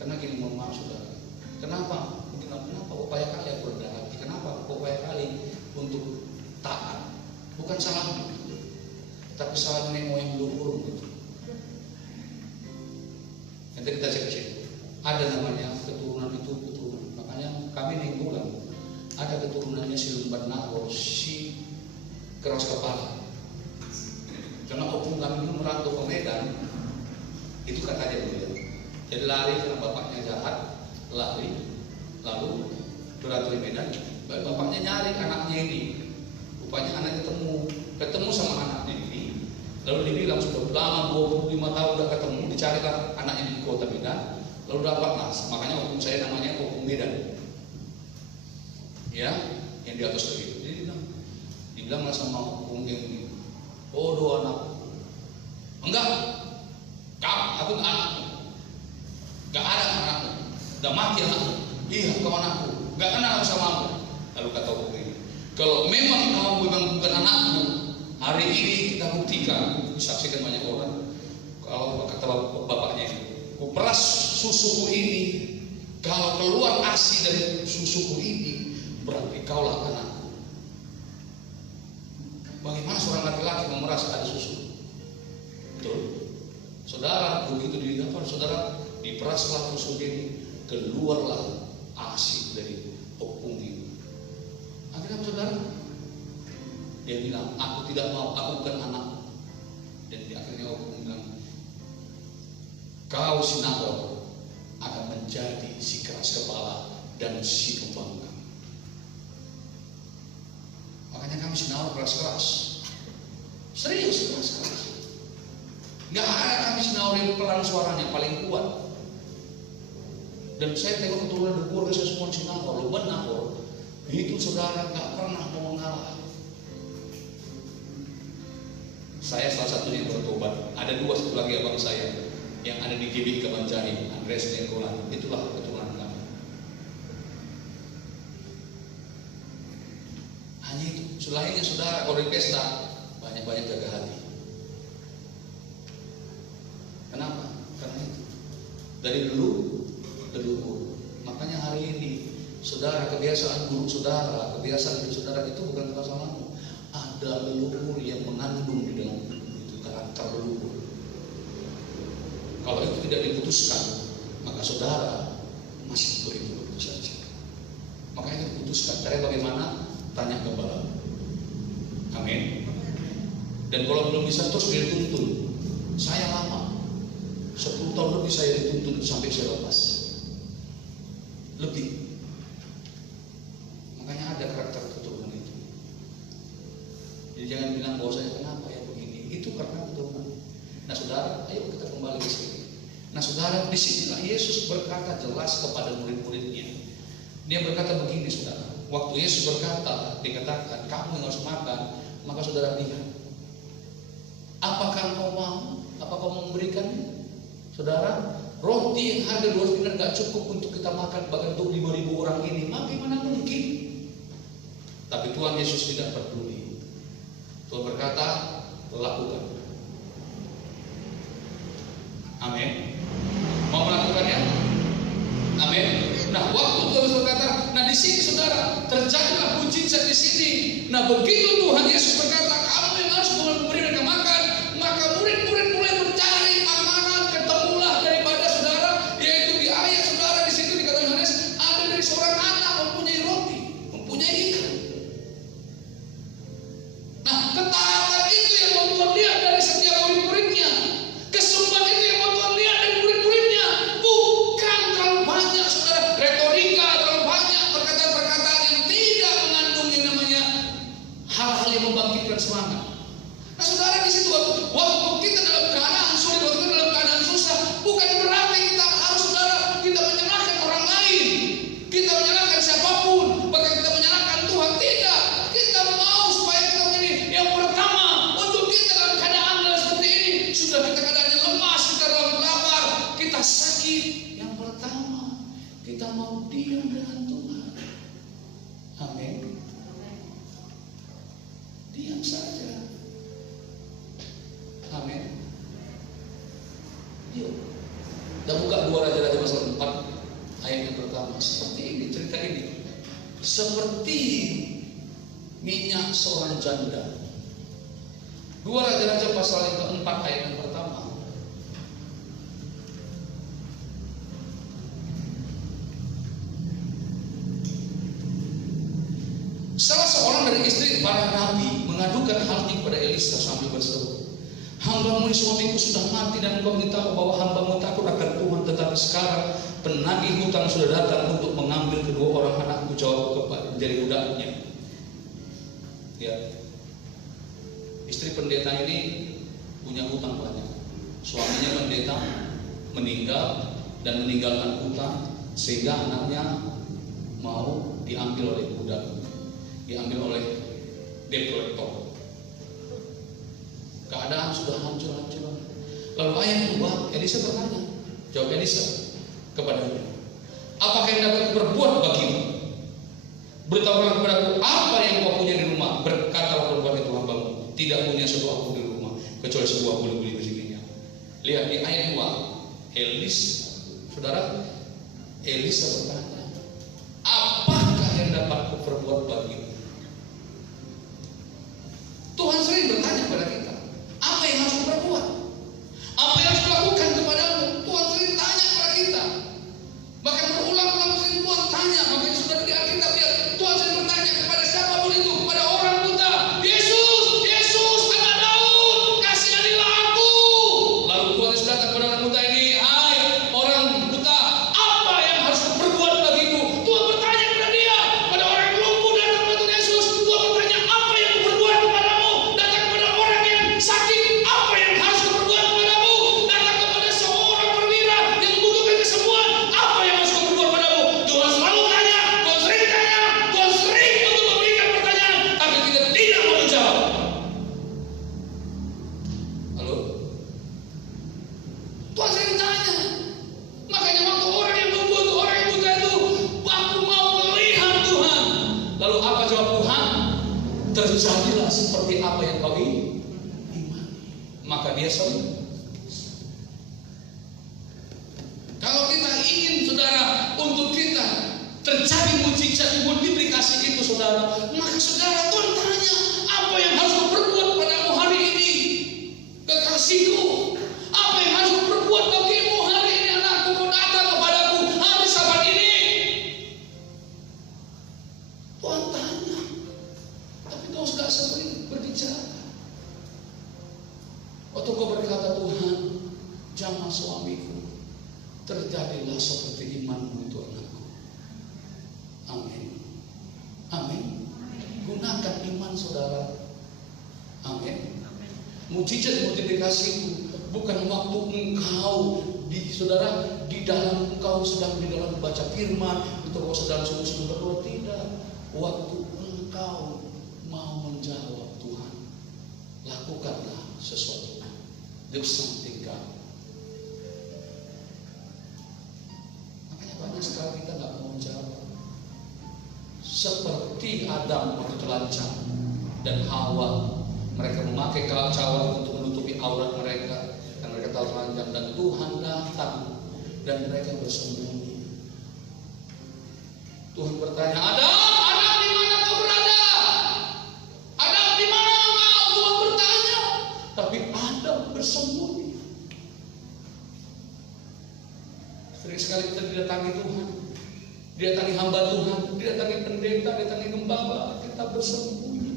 Karena gini, mohon maaf saudara. Kenapa upaya kali aku rendah hati? Kenapa upaya kali untuk taat? Bukan salahmu, tapi salah nenek moyang dulu gitu. Nanti kita cek ada namanya keturunan itu keturunan. Makanya kami mingguan ada keturunannya si Lumban Nahor, si keras kepala. Karena opung kami dulu merantau ke Medan, itu kata dia dulu. Jadi lari karena bapaknya jahat, lari, lalu berantau di Medan. Bapaknya nyari anaknya ini, rupanya anaknya ketemu sama anaknya ini. Lalu dibilang sudah lama 25 tahun udah ketemu, dicarilah anaknya di kota Medan. Lalu dapat nas, makanya hukum saya namanya hukum Medan. Ya, yang di atas begitu. Jadi dibilang sama hukum ini, bodoh anak. Enggak, aku nggak anakmu. Nggak ada anakmu, udah mati anakmu. Iya, kau anakku, nggak kenal sama aku. Lalu kata hukum ini, kalau memang kamu memang bukan anakmu, hari ini kita buktikan, disaksikan banyak orang. Kalau kata bapaknya, ku peras susuku ini, kalau keluar ASI dari susuku ini, berarti kaulah anakku. Bagaimana seorang laki-laki memeras ada susu? Betul. Saudara, begitu didapat, saudara diperaslah susu ini, keluarlah ASI dari opung ini. Akhirnya saudara, dia bilang, aku tidak mau, aku bukan anak. Dan di akhirnya opung bilang, kau si Nahor akan menjadi si keras kepala dan si pembangkang. Makanya kami si Nahor keras-keras, serius keras-keras. Gak ada kami si Nahor yang pelan suaranya paling kuat. Dan saya tengok keturunan dari keluarga saya semua si Nahor, Lumban Nahor. Itu saudara gak pernah mau mengalah. Saya salah satunya yang bertobat. Ada satu lagi abang saya yang ada di GBI Kebanjari, Andres Nenggolan. Itulah keturunan kami. Hanya itu. Selainnya saudara, kalau di pesta banyak-banyak jaga hati. Kenapa? Karena itu. Dari dulu leluhur. Makanya hari ini saudara, kebiasaan buruk saudara, kebiasaan hidup saudara itu bukan kesalahanmu. Ada leluhur yang mengandung di dalam itu karakter leluhur. Kalau itu tidak diputuskan, maka saudara masih begitu saja. Makanya diputuskan. Cara bagaimana? Tanya kepada. Amin. Dan kalau belum bisa terus dituntun. Saya lama, 10 tahun lebih saya dituntun sampai saya lepas. Lebih. Makanya ada karakter keturunan itu. Jadi jangan bilang bahwa saya kenapa ya begini. Itu karena keturunan. Nah saudara, ayo kita kembali ke sini. Nah saudara, disinilah Yesus berkata jelas kepada murid-muridnya. Dia berkata begini saudara. Waktu Yesus berkata, dikatakan kamu yang harus makan, maka saudara lihat. Apakah kau mau? Apakah kau memberikannya? Saudara, roti yang harga 2 dinar gak cukup untuk kita makan bahkan untuk 5.000 orang ini. Bagaimana mungkin? Tapi Tuhan Yesus tidak peduli. Tuhan berkata, lakukan. Amin. Mau melakukannya? Amin. Nah, waktu Tuhan berkata, nah di sini saudara terjadilah mujizat di sini. Nah, begitu Tuhan Yesus berkata, kamu yang harus memberi mereka makan, maka murid-murid mulai mencari makanan. Ketemulah daripada saudara, yaitu di ayat saudara di situ dikatakan Yohanes, ada dari seorang anak mempunyai roti, mempunyai ikan. Nah, ketaatan itu yang membuat dia dari setiap murid-muridnya. Kesumpan itu yang membuat dia dari murid-muridnya. Bukan kalau banyak saudara retorika, kalau banyak perkataan-perkataan yang tidak mengandung yang namanya hal-hal yang membangkitkan semangat. Kita mau diam dengan Tuhan. Amin. Diam saja. Amin. Yuk. Kita buka 2 Raja-Raja pasal 4 ayat yang pertama. Seperti ini cerita ini. Seperti minyak seorang janda. 2 Raja-Raja pasal yang keempat ayat yang pertama. Salah seorang dari istri para nabi mengadukan hal ini kepada Elisa sambil berseru, "Hambamu suamiku sudah mati dan engkau beritahu bahwa hambamu takut akan Tuhan, tetapi sekarang penagih hutang sudah datang untuk mengambil kedua orang anakku." Jawab kepada menjadi budaknya. Ya, istri pendeta ini punya hutang banyak. Suaminya pendeta meninggal dan meninggalkan hutang, sehingga anaknya mau diambil oleh budak, diambil oleh debt collector. Keadaan sudah hancur-hancur. Lalu ayat 2, Elisa bertanya. Jawab Elisa kepadanya, "Apakah yang dapat berbuat bagimu? Beritahulah kepadaku apa yang kau punya di rumah." Berkatalah perempuan itu, "Hambamu tidak punya sesuatu di rumah kecuali sebuah bulu-bulu biji minyak." Lihat di ayat 2, Saudara, Elisa bertanya, "Apakah yang dapat kuperbuat bagimu?" Tuhan sering bertanya kepada kita, apa yang harus kuperbuat? Apa yang harus kulakukan kepadamu? Tuhan sering tanya kepada kita. Bahkan berulang-ulang sering Tuhan tanya. Makanya sudah di Alkitab lihat, Tuhan sering bertanya kepada siapapun itu, kepada orang buta, "Yesus, Yesus, anak Daud, kasihanilah aku." Lalu Tuhan Yesus datang kepada orang buta ini, "Hai orang buta, apa yang harus kuperbuat bagimu?" Tuhan bertanya kepada dia. Pada orang yang lumpuh datang kepada Tuhan Yesus, Tuhan bertanya, "Apa yang kuperbuat kepadamu?" Datang kepada orang yang sakit, "Apa yang harus kuperbuat kepadamu?" Datang kepada seorang perwira yang membutuhkan kesembuhan, "Apa yang harus kuperbuat kepadamu?" Tuhan selalu tanya, Tuhan sering tanya, Tuhan sering untuk memberikan pertanyaan, tapi kita tidak mau menjawab. Halo? Tuhan sering tanya. Makanya waktu orang yang lumpuh itu, orang yang buta itu, "Aku mau melihat Tuhan." Lalu apa jawab Tuhan? "Terjadilah seperti apa yang kau imani." Maka dia sembuh. Kalau kita ingin, saudara, untuk kita terjadi mujizat, multiplikasi itu, saudara, maka saudara, Tuhan tanya, "Apa yang harus kuperbuat padamu hari ini, kekasihku? Apa yang harus kuperbuat bagimu hari ini, anakku? Kau datang kepadaku hari Sabat ini." Tuhan tanya, tapi kau sudah sering berbicara. Waktu kau berkata, "Tuhan, jamah suamiku, terjadilah seperti imanmu itu anakku." Amin. Amin. Gunakan iman saudara. Amin. Mujizat multiplikasi itu bukan waktu engkau saudara, di dalam engkau sedang di dalam baca firman, itu kau sedang sungguh-sungguh berdoa. Tidak. Waktu engkau mau menjawab, "Tuhan, lakukanlah sesuatu." Do something, God. Makanya banyak sekali kita nggak mau menjawab. Seperti Adam waktu terancam dan Hawa, mereka memakai kacauan untuk menutupi aurat mereka, dan mereka tahu terancam, dan Tuhan datang dan mereka bersembunyi. Tuhan bertanya, "Adam, Adam, di mana kau berada? Adam, di mana kau?" Tuhan bertanya, tapi Adam bersembunyi. Sering sekali kita didatangi Tuhan, didatangi hamba Tuhan, didatangi pendeta, didatangi gembala, kita bersembunyi.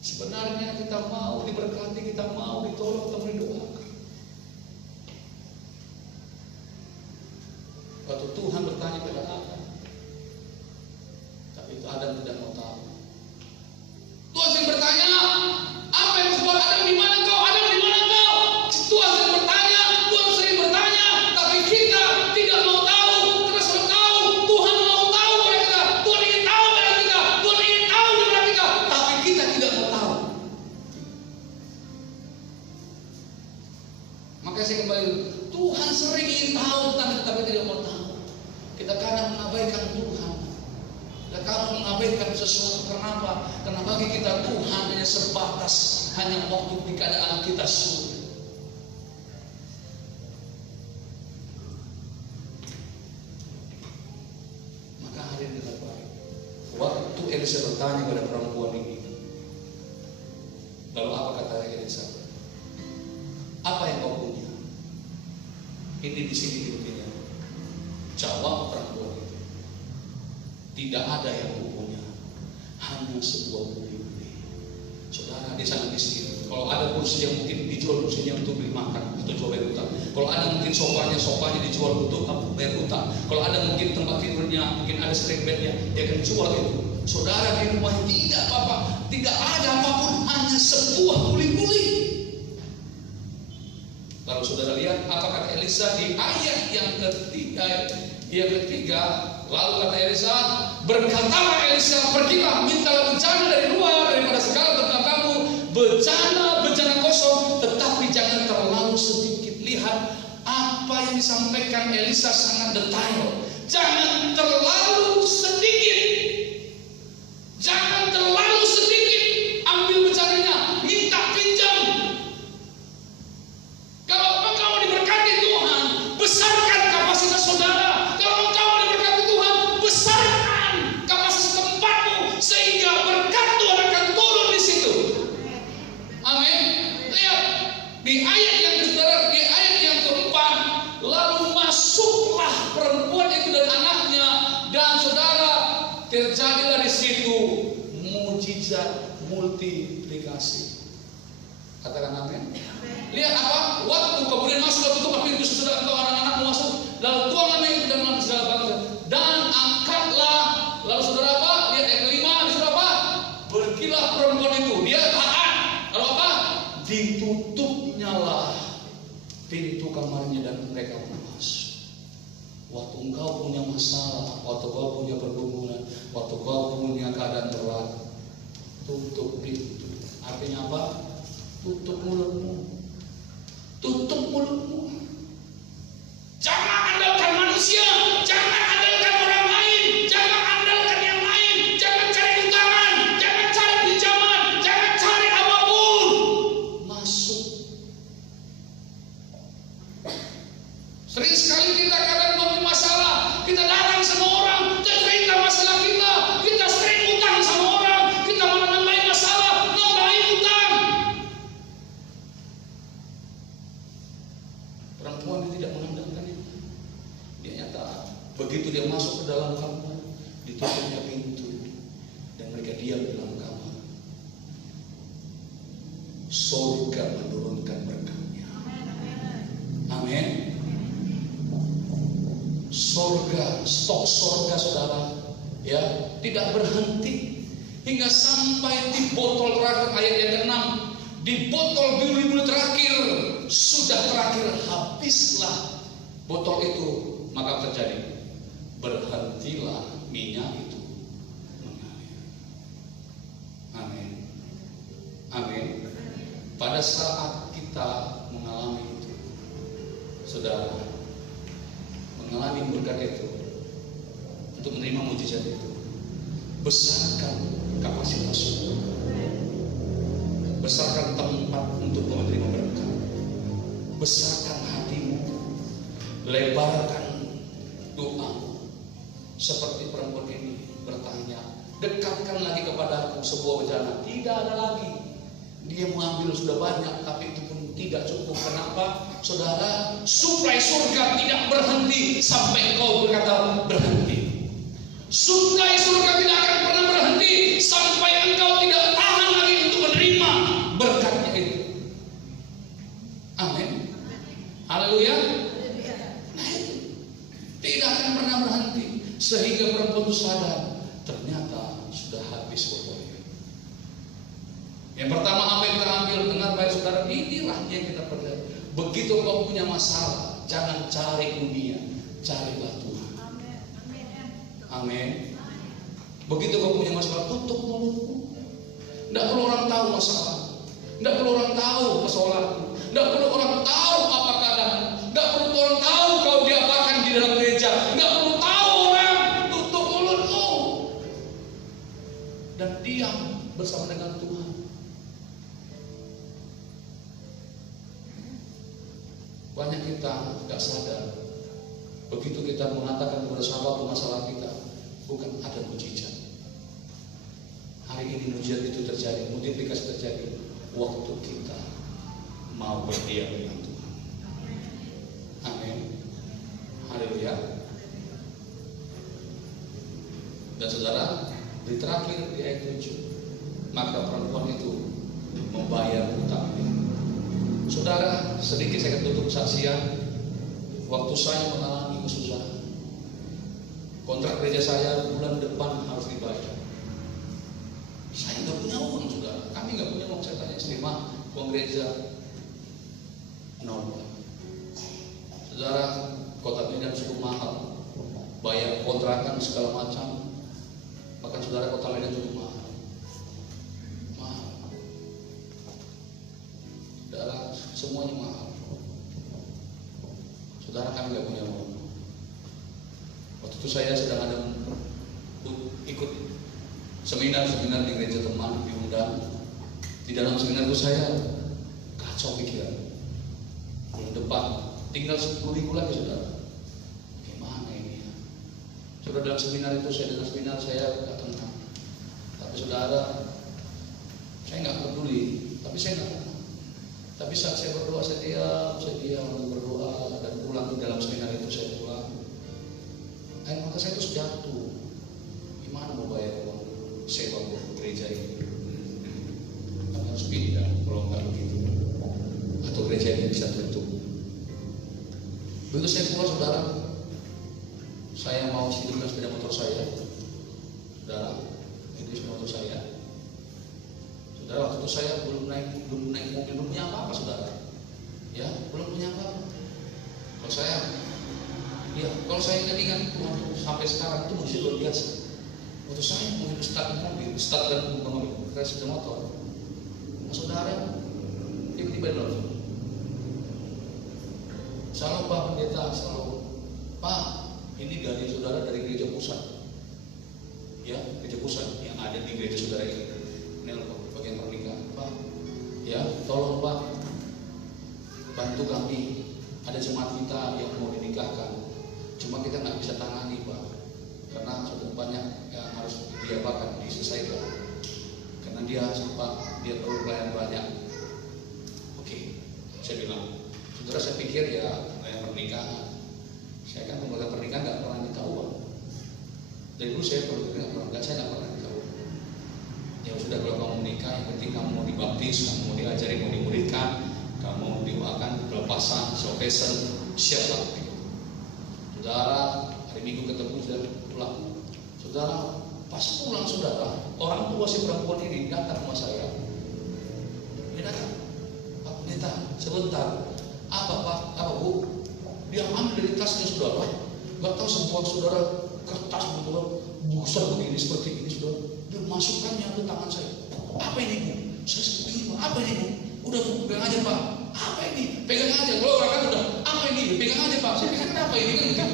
Sebenarnya kita mau diberkati, kita mau ditolong atau didoakan. Waktu Tuhan bertanya kepada Adam, tapi Adam tidak mau tahu. Tuhan sering bertanya, "Apa yang disebut Adam, di mana kau? Adam, di mana kau?" Tuhan sering bertanya, Tuhan sering bertanya, tapi kita tidak mau tahu. Karena sudah tahu, Tuhan mau tahu kepada kita, Tuhan ingin tahu kepada kita, Tuhan ingin tahu kepada kita, tapi kita tidak mau tahu. Makanya saya kembali, Tuhan sering ingin tahu tentang kita, tapi tidak mau tahu. kamu mengabaikan sesuatu. Kenapa? Karena bagi kita Tuhan hanya sebatas, hanya waktu di keadaan kita sulit. Maka hari ini dengan baik, waktu Elisa bertanya pada perempuan ini, lalu apa kata Elisa? Apa yang kau punya? Ini di sini intinya. Jawab perempuan itu, tidak ada yang kupunya, hanya sebuah buli-buli. Saudara, dia sangat miskin. Kalau ada kursi yang mungkin dijual kursinya untuk beli makan atau jual bayar utang. Kalau ada mungkin sofanya dijual untuk bayar utang. Kalau ada mungkin tempat tidurnya, mungkin ada spring bednya, dia akan jual itu. Saudara, di rumah tidak apa-apa, tidak ada apapun, hanya sebuah buli-buli. Lalu saudara lihat apa kata Elisa di ayat yang ketiga. Lalu kata Elisa, berkatalah Elisa, pergilah, mintalah bencana dari luar, daripada segala tentangmu, bencana kosong, tetapi jangan terlalu sedikit. Lihat apa yang disampaikan Elisa sangat detail. Jangan terlalu sedikit. Jangan terlalu sedikit. Ambil bencananya, minta pinjam. Kalau engkau diberkati Tuhan, besarkan kapasitas saudara. Kalau engkau diberkati Tuhan, besarkan kapasitas tempatmu, sehingga berkat Tuhan akan turun di situ. Amin. Lihat di ayat yang di ayat yang keempat, lalu masuklah perempuan itu dan anaknya, dan saudara, terjadilah di situ mujizat multiplikasi. Katakan amin. Lihat apa? Waktu kemudian masuk tutup pintu sesudah engkau anak-anakmu masuk, lalu tuanglah itu dan dalam segala bangsa, dan angkatlah. Lalu saudara apa? Lihat yang kelima, saudara apa? Pergilah perempuan itu, dia taat. Lalu apa? Ditutupnya lah pintu kamarnya dan mereka masuk. Waktu engkau punya masalah, waktu kau punya pergumulan, waktu kau punya keadaan berat, tutup pintu. Artinya apa? Tutup mulutmu. Tutup mulutmu. Jangan andalkan manusia, jangan andalkan orang lain, jangan andalkan yang lain, jangan cari utangan, jangan cari pinjaman, jangan cari apapun. Masuk. Sering sekali kita kadang punya masalah, kita datang sama orang, kita cerita masalah kita, kita sering utang sama orang, kita malah nambahin masalah, nambahin utang. Perempuan ini tidak mengandalkan itu. Dia nyata, begitu dia masuk ke dalam kamar, ditutupnya pintu, dan mereka diam di dalam kamar. Surga menurunkan berkatnya. Amin. Surga, stok surga saudara, ya tidak berhenti hingga sampai di botol terakhir ayat yang ke-6. Di botol bulu-bulu terakhir, sudah terakhir, habislah botol itu, maka terjadi berhentilah minyak itu mengalir. Amin. Amin. Pada saat kita mengalami itu, saudara, mengalami berkat itu, untuk menerima mujizat itu, besarkan kapasitasmu, besarkan tempat untuk menerima berkat, besarkan hatimu, lebarkan doamu. Seperti perempuan ini bertanya, dekatkan lagi kepadaku sebuah bejana. Tidak ada lagi. Dia mengambil sudah banyak, tapi itu pun tidak cukup. Kenapa? Saudara, suplai surga tidak berhenti sampai engkau berkata berhenti. Suplai surga tidak akan pernah berhenti sampai engkau tidak tahan lagi untuk menerima berkatnya itu. Amin. Haleluya. Nah itu tidak akan pernah berhenti sehingga perempuan itu sadar ternyata sudah habis botolnya. Yang pertama apa yang kita ambil, dengar baik saudara, inilah yang kita pelajari. Begitu kau punya masalah, jangan cari dunia, carilah Tuhan. Amin. Begitu kau punya masalah, tutup mulutmu. Tidak perlu orang tahu masalah, tidak perlu orang tahu persoalanmu, tidak perlu orang tahu apa keadaan, tidak perlu orang tahu kau diapakan di dalam gereja, tidak perlu tahu orang. Tutup mulutmu. bersama dengan Tuhan. Banyak kita tidak sadar, begitu kita mengatakan kepada sahabat masalah kita, bukan ada mujizat. Hari ini mujizat itu terjadi, multiplikasi terjadi waktu kita mau berdiam dengan Tuhan. Amin. Haleluya. Dan saudara, di terakhir di ayat 7, maka perempuan itu membayar utangnya. Saudara, sedikit saya tutup kesaksian. Waktu saya mengalami kesusahan, kontrak gereja saya bulan depan harus dibayar. Saya nggak punya uang, saudara. Kami nggak punya uang. Saya tanya istri, "Ma, uang gereja?" "No." Saudara, kota Medan cukup mahal, bayar kontrakan segala macam. Bahkan saudara, kota Medan cukup mahal. Saudara, semuanya mahal. Saudara, kami nggak punya uang. Waktu itu saya sedang ada ikut seminar di gereja teman, diundang. Di dalam seminar itu saya kacau pikiran. Bulan depan tinggal 10 minggu lagi, saudara. Gimana ini ya? Saudara, dalam seminar itu saya gak tenang. Tapi saudara, saya nggak peduli. Tapi saya nggak tenang. Tapi saat saya berdoa, saya diam berdoa dan pulang di dalam seminar itu saya pulang. Air mata saya itu jatuh. Gimana mau bayar uang sewa gereja ini? Kami harus pindah kalau nggak begitu, atau gereja ini bisa tutup. Begitu saya keluar, saudara, saya mau hidupkan sepeda motor saya. Saudara, itu sepeda motor saya. Saudara, waktu itu saya belum naik mobil, belum punya apa-apa, saudara. Ya, belum punya apa-apa. Kalau saya ingat sampai sekarang itu masih luar biasa. Waktu saya mau start dan mobil, sepeda motor. Nah, saudara, tiba-tiba doang. Salam Pak Pendeta, salam Pak. Ini dari saudara dari gereja pusat. Ya, gereja pusat yang ada di gereja saudara ini. Nelpon bagian pernikahan, Pak. Ya, tolong Pak, bantu kami. Ada jemaat kita yang mau dinikahkan. Cuma kita nggak bisa tangani, Pak, karena sudah banyak yang harus diapakan, diselesaikan. Karena dia perlu pelayan banyak. Oke, saya bilang, saudara, saya pikir ya pelayan pernikahan. Saya kan lembaga pernikahan nggak pernah minta uang. Dari dulu saya nggak pernah minta uang. Ya sudah, kalau kamu menikah, yang penting kamu mau dibaptis, kamu mau diajari, mau dimuridkan, kamu mau didoakan, pelepasan, salvation, siaplah. Saudara, hari Minggu ketemu, sudah pulang. Saudara, pas pulang, saudara, orang tua si perempuan ini datang ke rumah saya. Dia datang, Pak Pendeta, sebentar. Apa Pak? Apa Bu? Dia ambil dari tasnya, saudara. Gak tahu sebuah saudara kertas, saudara, besar begini, seperti ini, saudara. Dia masukkannya ke tangan saya. Apa ini Bu? Saya bingung, apa ini Bu? Udah Bu, pegang aja Pak. Apa ini? Pegang aja. Kalau orang kan udah, apa ini? Pegang aja Pak. Saya pikir kenapa ini kan gitu.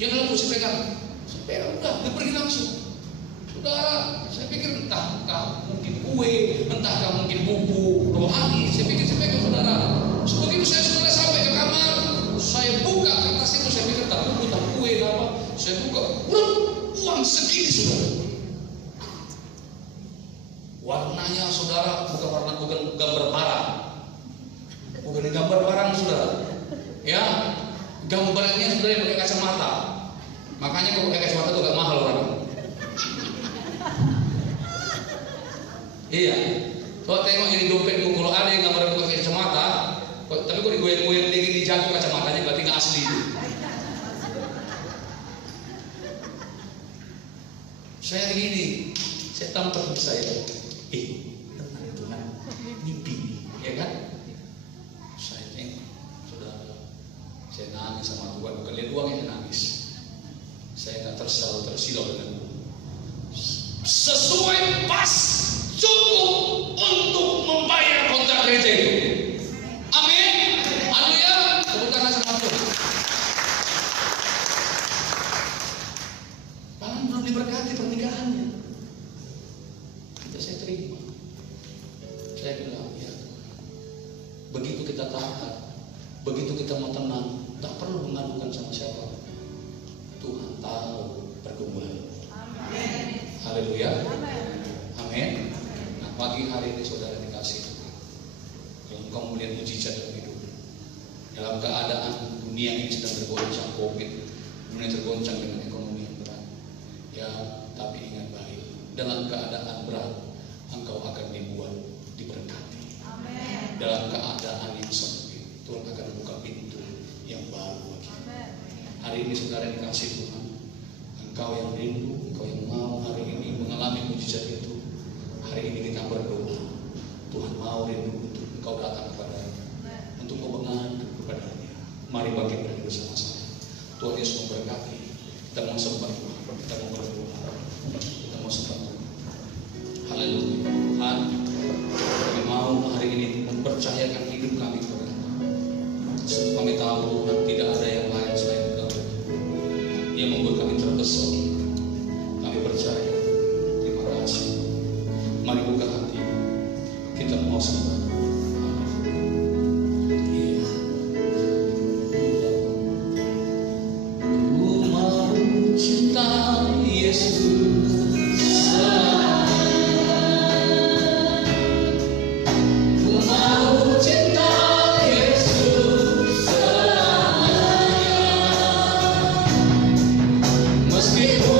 Yang dalam saya pegang. Saya pegang, udah, dia pergi langsung. Saudara, saya pikir entah mungkin kue, entah mungkin buku rohani. Saya pikir saya pegang, saudara. Begitu saudara sampai ke kamar, saya buka kertas itu, saya pikir tak buku, tak kue, apa. Saya buka, uang segini, saudara. Warnanya, saudara, bukan gambar barang, bukan gambar barang, saudara. Ya, gambarnya saudara yang pakai kacamata. Makanya kalau pakai kacamata itu agak mahal orang. Iya. Kalau tengok ini dompet buku, kalau ada yang gambar pakai kacamata, tapi kalau digoyang-goyang dingin di jatuh kacamatanya berarti nggak asli. Saya gini, saya tampar saya. Tenang Tuhan, mimpi, ya kan? Saya tengok, saudara, saya nangis sama Tuhan, bukan lihat uangnya, saya nangis. Saya nggak tersilau dengan uang. Sesuai pas, cukup untuk membayar kontrak gereja itu. Amin. Haleluya. Tepuk tangan sama Tuhan. Bahkan belum diberkati pernikahannya. keadaan dunia ini sedang tergoncang COVID, dunia tergoncang dengan ekonomi yang berat. Ya, tapi ingat baik, dalam keadaan berat, engkau akan diberkati. Amin. Dalam keadaan yang sempit, Tuhan akan buka pintu yang baru bagi. Hari ini saudara dikasih Tuhan, engkau yang rindu, engkau yang mau hari ini mengalami mujizat itu. Hari ini kita berdoa, Tuhan mau rindu untuk engkau datang kepada-Nya, untuk kau mengadu kepada-Nya. Mari bangkit berdiri bersama-sama. Tuhan Yesus memberkati. Kita mau sembah Tuhan, kita mau berdoa, kita mau sembah Tuhan. Haleluya. Tuhan, kami mau hari ini mempercayakan hidup kami kepada Engkau. Kami tahu Tuhan tidak ada yang lain selain Engkau yang membuat kami terpesona. Kami percaya. Terima kasih. Mari buka hati. Kita mau sembah. Meskipun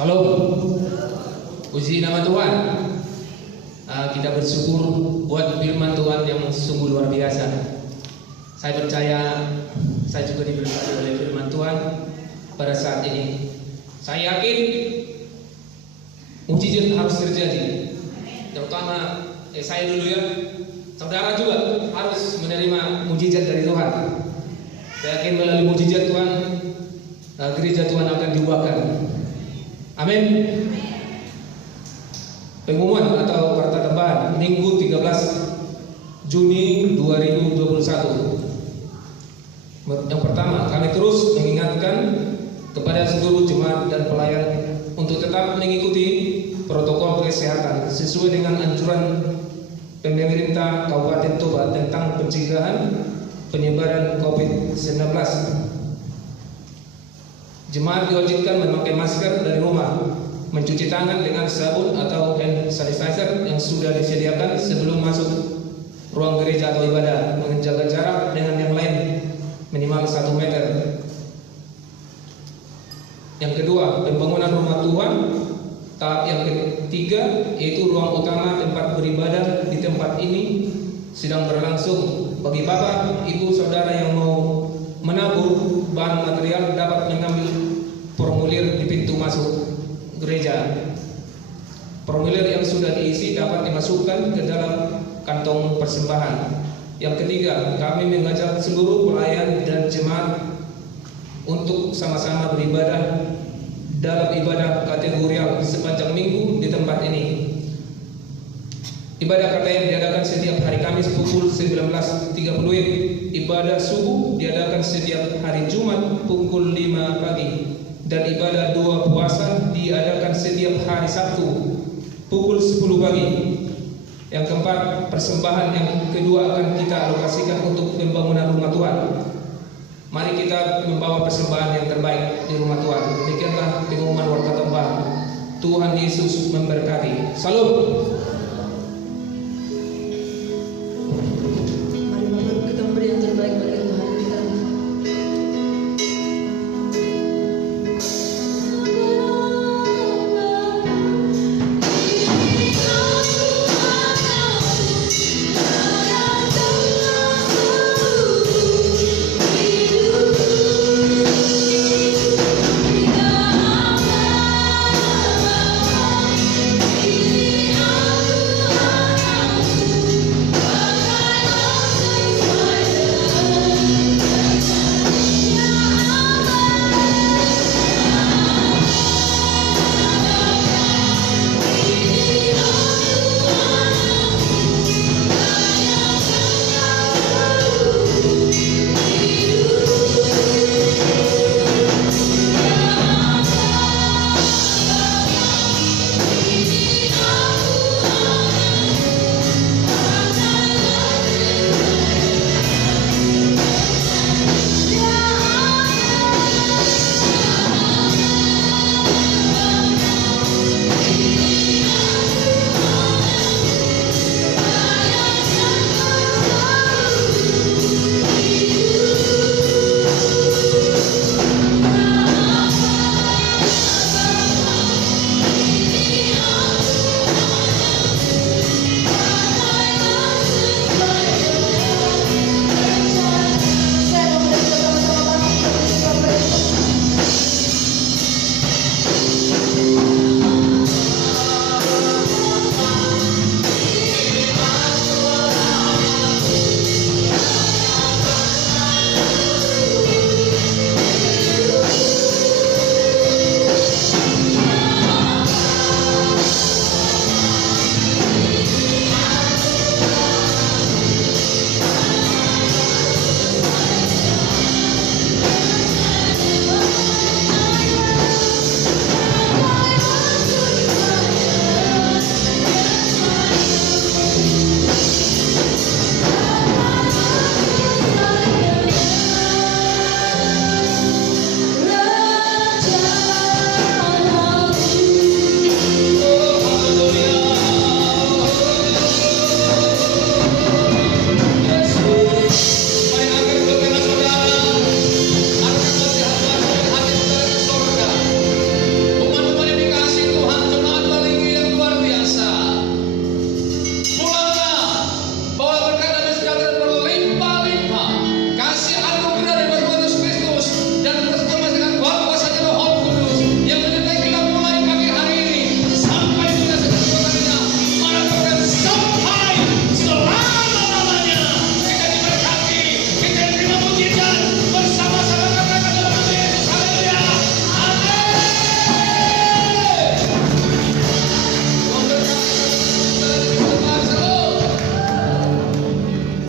Salam. Puji nama Tuhan. Kita bersyukur buat firman Tuhan yang sungguh luar biasa. Saya percaya saya juga diberkati oleh firman Tuhan pada saat ini. Saya yakin mujizat harus terjadi. Terutama saya dulu ya. Saudara juga harus menerima mujizat dari Tuhan. Saya yakin melalui mujizat Tuhan, gereja Tuhan akan diubahkan. Amin. Pengumuman atau warta tambahan Minggu 13 Juni 2021. Yang pertama, kami terus mengingatkan kepada seluruh jemaat dan pelayan untuk tetap mengikuti protokol kesehatan sesuai dengan anjuran pemerintah Kabupaten Toba tentang pencegahan penyebaran COVID-19. Jemaat diwajibkan memakai masker dari rumah, mencuci tangan dengan sabun atau hand sanitizer yang sudah disediakan sebelum masuk ruang gereja atau ibadah, menjaga jarak dengan yang lain minimal 1 meter. Yang kedua, pembangunan rumah Tuhan. Tahap yang ketiga yaitu ruang utama tempat beribadah di tempat ini sedang berlangsung. Bagi Bapak, Ibu, Saudara yang mau menabur bahan material dapat mengambil formulir di pintu masuk gereja. Formulir yang sudah diisi dapat dimasukkan ke dalam kantong persembahan. Yang ketiga, kami mengajak seluruh pelayan dan jemaat untuk sama-sama beribadah dalam ibadah kategorial sepanjang minggu di tempat ini. Ibadah KTM diadakan setiap hari Kamis pukul 19.30. Ibadah subuh diadakan setiap hari Jumat pukul 5 pagi. Dan ibadah doa puasa diadakan setiap hari Sabtu pukul 10 pagi. Yang keempat, persembahan yang kedua akan kita alokasikan untuk pembangunan rumah Tuhan. Mari kita membawa persembahan yang terbaik di rumah Tuhan. Demikianlah pengumuman warta tambahan. Tuhan Yesus memberkati. Salam.